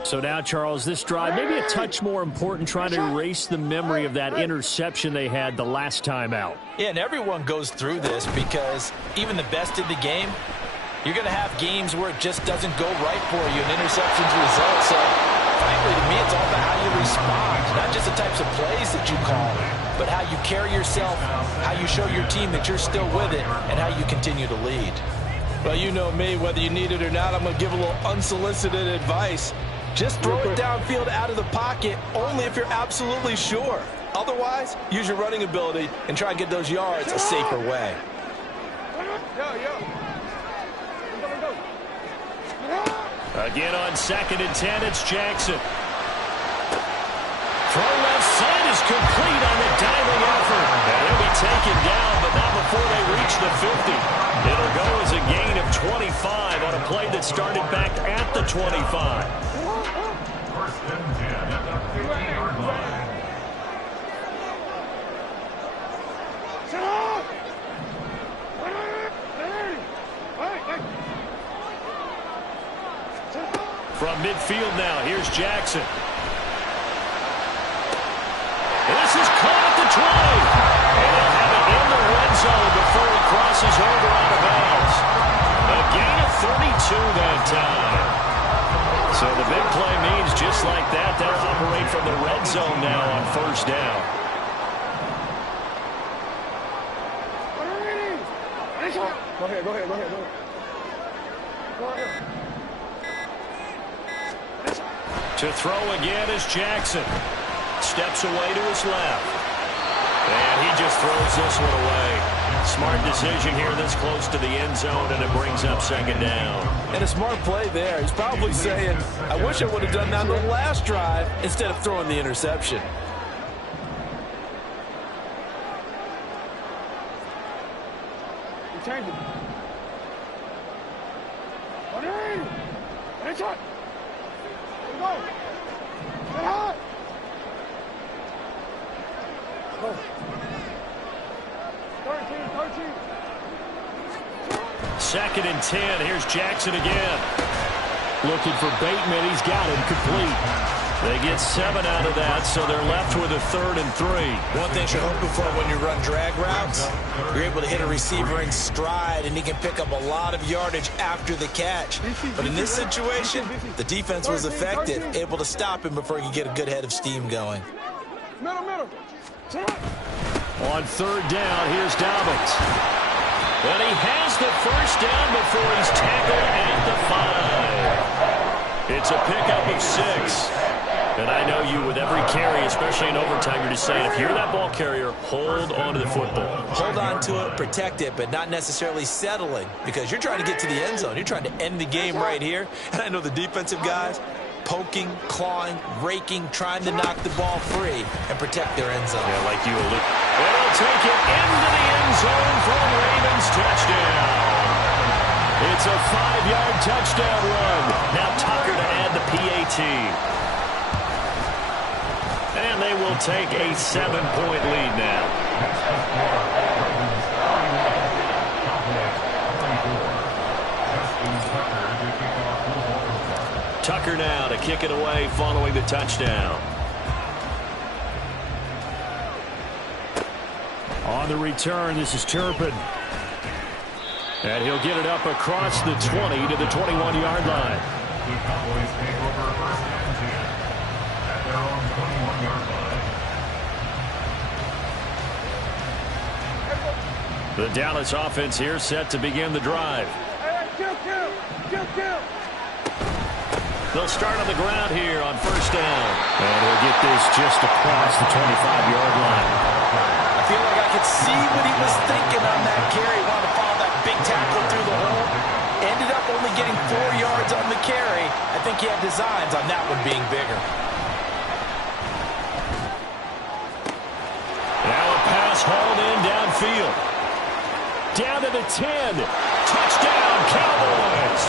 So now, Charles, this drive maybe a touch more important, trying to erase the memory of that interception they had the last time out. Yeah, and everyone goes through this because even the best in the game, you're going to have games where it just doesn't go right for you, and interceptions result. So, frankly, to me, it's all about how you respond, not just the types of plays that you call, but how you carry yourself, how you show your team that you're still with it, and how you continue to lead. Well, you know me, whether you need it or not, I'm going to give a little unsolicited advice. Just throw it downfield out of the pocket only if you're absolutely sure. Otherwise, use your running ability and try and get those yards a safer way. Again on 2nd and 10, it's Jackson. Throw left side is complete on the diving effort. And he'll be taken down, but not before they reach the 50. It'll go as a gain of 25 on a play that started back at the 25. From midfield now, here's Jackson. This is caught at the 20. And they'll have it in the red zone before he crosses over out of bounds. A gain of 32 that time. So the big play means just like that, they'll operate from the red zone now on 1st down. Go ahead. To throw again is Jackson. Steps away to his left. And he just throws this one away. Smart decision here this close to the end zone, and it brings up 2nd down. And a smart play there. He's probably saying, I wish I would have done that on the last drive instead of throwing the interception. Change it. Go. Get hot. Second and 10. Here's Jackson again. Looking for Bateman. He's got him complete. They get 7 out of that, so they're left with a 3rd and 3. One thing you're hoping for when you run drag routes, you're able to hit a receiver in stride, and he can pick up a lot of yardage after the catch. But in this situation, the defense was effective, able to stop him before he could get a good head of steam going. On 3rd down, here's Dobbins. Well, he has the first down before he's tackled at the 5. It's a pickup of 6. And I know you, with every carry, especially in overtime, you're just saying, if you're that ball carrier, hold on to the football. Hold on to it, protect it, but not necessarily settling, because you're trying to get to the end zone. You're trying to end the game right here. And I know the defensive guys poking, clawing, raking, trying to knock the ball free and protect their end zone. Yeah, like you allude. It'll take it into the end zone for a Ravens touchdown. It's a 5-yard touchdown run. Now Tucker to add the PAT. And they will take a 7-point lead now. Tucker now to kick it away following the touchdown. On the return, this is Turpin. And he'll get it up across the 20 to the 21-yard line. The Cowboys take over first and 10 at their own 21-yard line. The Dallas offense here set to begin the drive. They'll start on the ground here on first down. And he'll get this just across the 25-yard line. I feel like I could see what he was thinking on that carry. Wanted to follow that big tackle through the hole. Ended up only getting 4 yards on the carry. I think he had designs on that one being bigger. Now a pass hauled in downfield. Down to the 10. Touchdown, Cowboys.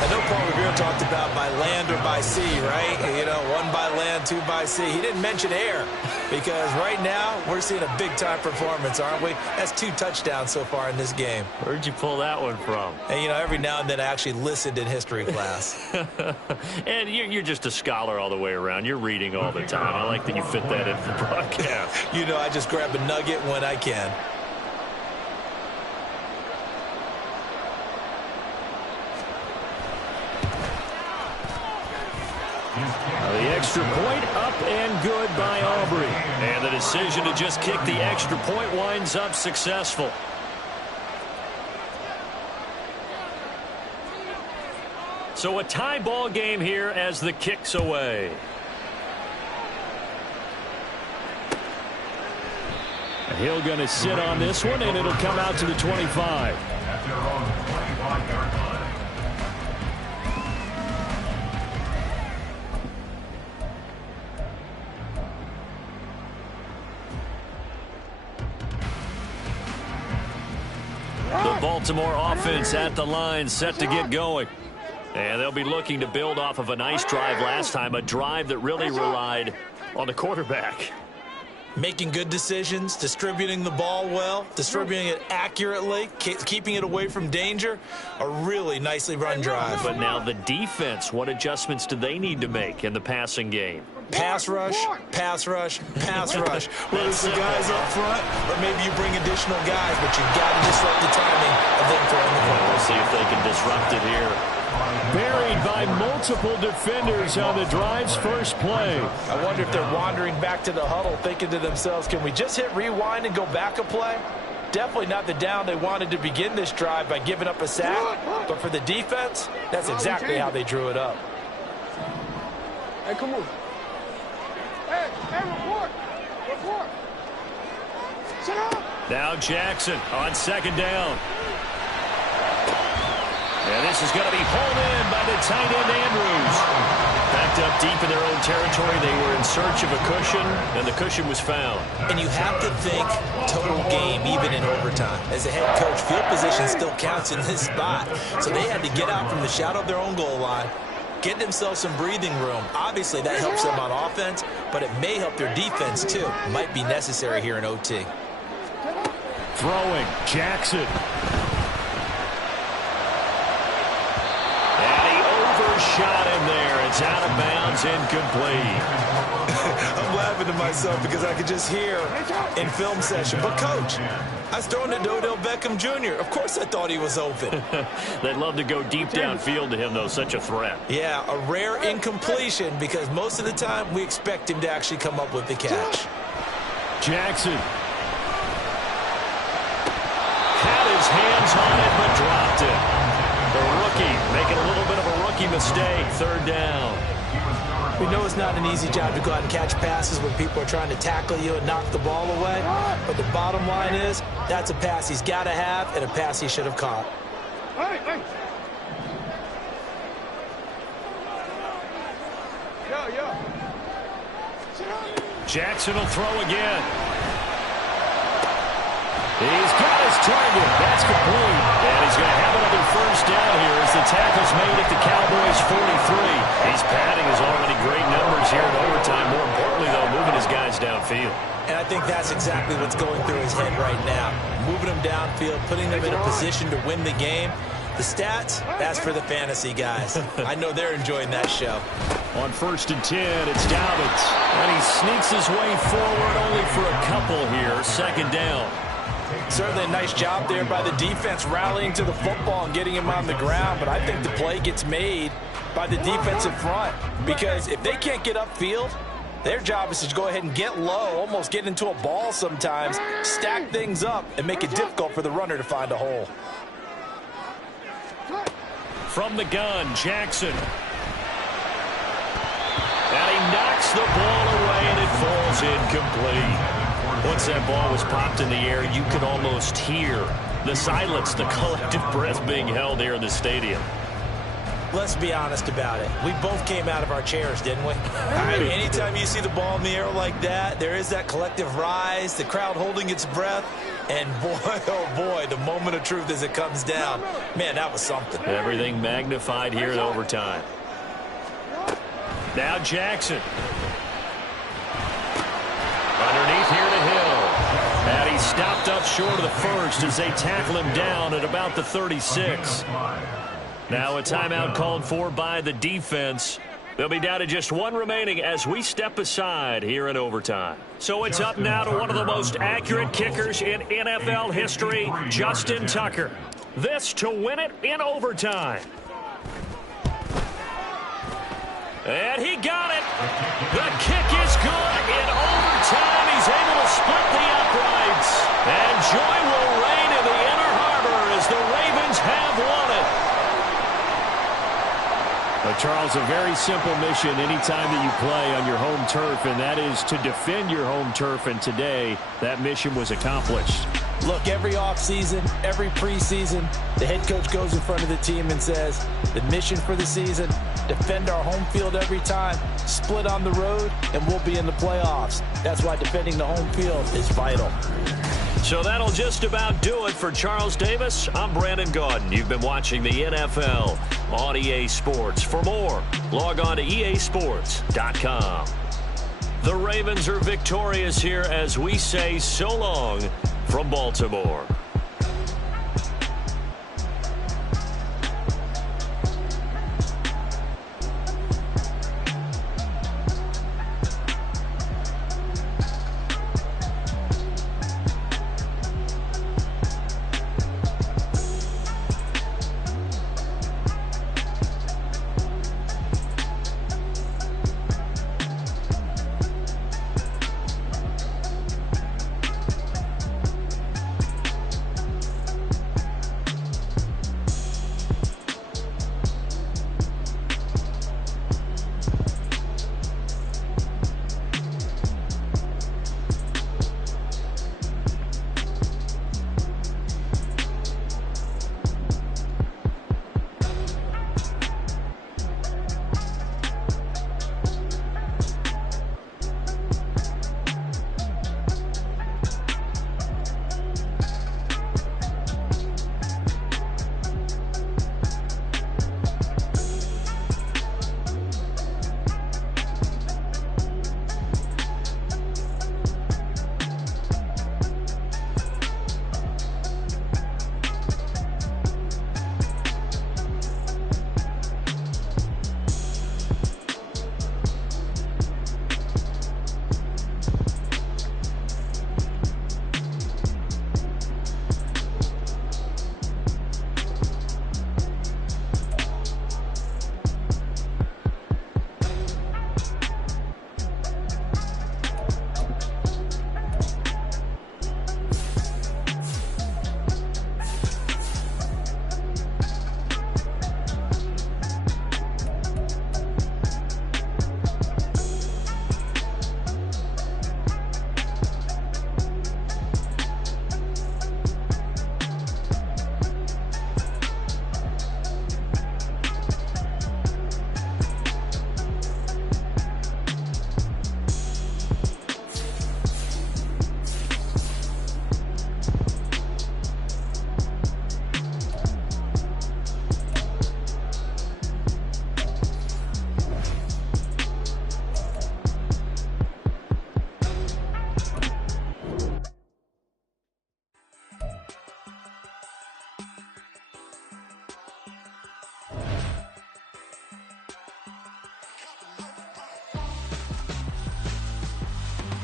I know Paul Revere talked about by land or by sea, right? You know, 1 by land, 2 by sea. He didn't mention air because right now we're seeing a big-time performance, aren't we? That's 2 touchdowns so far in this game. Where'd you pull that one from? And, you know, every now and then I actually listened in history class. And you're just a scholar all the way around. You're reading all the time. I like that you fit that into the broadcast. You know, I just grab a nugget when I can. The extra point up and good by Aubrey. And the decision to just kick the extra point winds up successful. So a tie ball game here as the kick's away. Hill going to sit on this one, and it'll come out to the 25. At their own 25-yard line. The Baltimore offense at the line, set to get going. And they'll be looking to build off of a nice drive last time, a drive that really relied on the quarterback. Making good decisions, distributing the ball well, distributing it accurately, keeping it away from danger. A really nicely run drive. But now the defense, what adjustments do they need to make in the passing game? Pass rush, pass rush, pass rush. Whether it's the guys up front or maybe you bring additional guys, but you've got to disrupt the timing of them throwing the ball. We'll see if they can disrupt it here. Buried by multiple defenders on the drive's first play. I wonder if they're wandering back to the huddle thinking to themselves, can we just hit rewind and go back a play? Definitely not the down they wanted to begin this drive by giving up a sack. But for the defense, that's exactly how they drew it up. Hey, come on. Hey, report. Report. Sit up. Now Jackson on second down. And this is going to be pulled in by the tight end Andrews. Backed up deep in their own territory. They were in search of a cushion, and the cushion was found. And you have to think total game, even in overtime. As a head coach, field position still counts in this spot. So they had to get out from the shadow of their own goal line, get themselves some breathing room. Obviously, that helps them on offense, but it may help their defense too. Might be necessary here in OT. Throwing, Jackson. And he overshot him there. It's out of bounds, incomplete. I'm laughing to myself because I could just hear in film session, but coach, I was throwing to Odell Beckham Jr. Of course I thought he was open. They'd love to go deep downfield to him, though. Such a threat. Yeah, a rare incompletion because most of the time we expect him to actually come up with the catch. Jackson had his hands on it but dropped it. The rookie making a little bit of a rookie mistake. Third down. We know it's not an easy job to go out and catch passes when people are trying to tackle you and knock the ball away. But the bottom line is, that's a pass he's got to have and a pass he should have caught. Jackson will throw again. He's got his target. That's complete. And he's going to have another first down here as the tackle's made at the Cowboys' 43. He's padding his already great numbers here in overtime. More importantly, though, moving his guys downfield. And I think that's exactly what's going through his head right now. Moving them downfield, putting them in a position to win the game. The stats, that's for the fantasy guys. I know they're enjoying that show. On 1st and 10, it's Dobbins. And he sneaks his way forward only for a couple here. Second down. Certainly a nice job there by the defense rallying to the football and getting him on the ground. But I think the play gets made by the defensive front. Because if they can't get upfield, their job is to go ahead and get low, almost get into a ball sometimes, stack things up, and make it difficult for the runner to find a hole. From the gun, Jackson. And he knocks the ball away, and it falls incomplete. Once that ball was popped in the air, you could almost hear the silence, the collective breath being held here in the stadium. Let's be honest about it. We both came out of our chairs, didn't we? Anytime you see the ball in the air like that, there is that collective rise, the crowd holding its breath, and boy, oh boy, the moment of truth as it comes down. Man, that was something. Everything magnified here in overtime. Now Jackson. Underneath here to Hill. And he stopped up short of the first as they tackle him down at about the 36. Now a timeout called for by the defense. They'll be down to just one remaining as we step aside here in overtime. So it's up now to one of the most accurate kickers in NFL history, Justin Tucker. This to win it in overtime. And he got it. The kick is good in overtime. He's able to split the uprights. And joy will reign in the Inner Harbor as the Ravens have won it. Charles, a very simple mission anytime that you play on your home turf, and that is to defend your home turf. And today, that mission was accomplished. Look, every offseason, every preseason, the head coach goes in front of the team and says, the mission for the season, defend our home field every time, split on the road, and we'll be in the playoffs. That's why defending the home field is vital. So that'll just about do it for Charles Davis. I'm Brandon Gaudin. You've been watching the NFL on EA Sports. For more, log on to easports.com. The Ravens are victorious here as we say so long from Baltimore.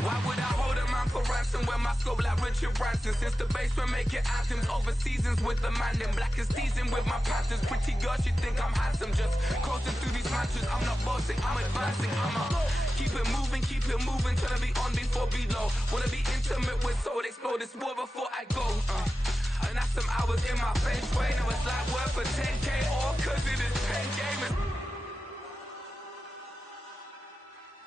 Why would I hold a man for ransom when my scope like Richard Branson? Since the basement making anthems over seasons with the man, then black is teasing with my Panthers. Pretty girl, she think I'm handsome, just coasting through these mantras. I'm not bossing, I'm advancing. Keep it moving, trying to be on before below. Wanna be intimate with soul, explore this war before I go. And that's some hours in my face way. Now it's like work for 10K, all cause it is pen gaming.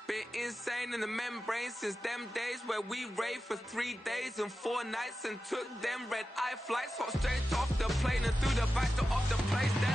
Been insane in the membrane since them days where we raved for 3 days and 4 nights and took them red-eye flights. Hot straight off the plane and through the back door of the place.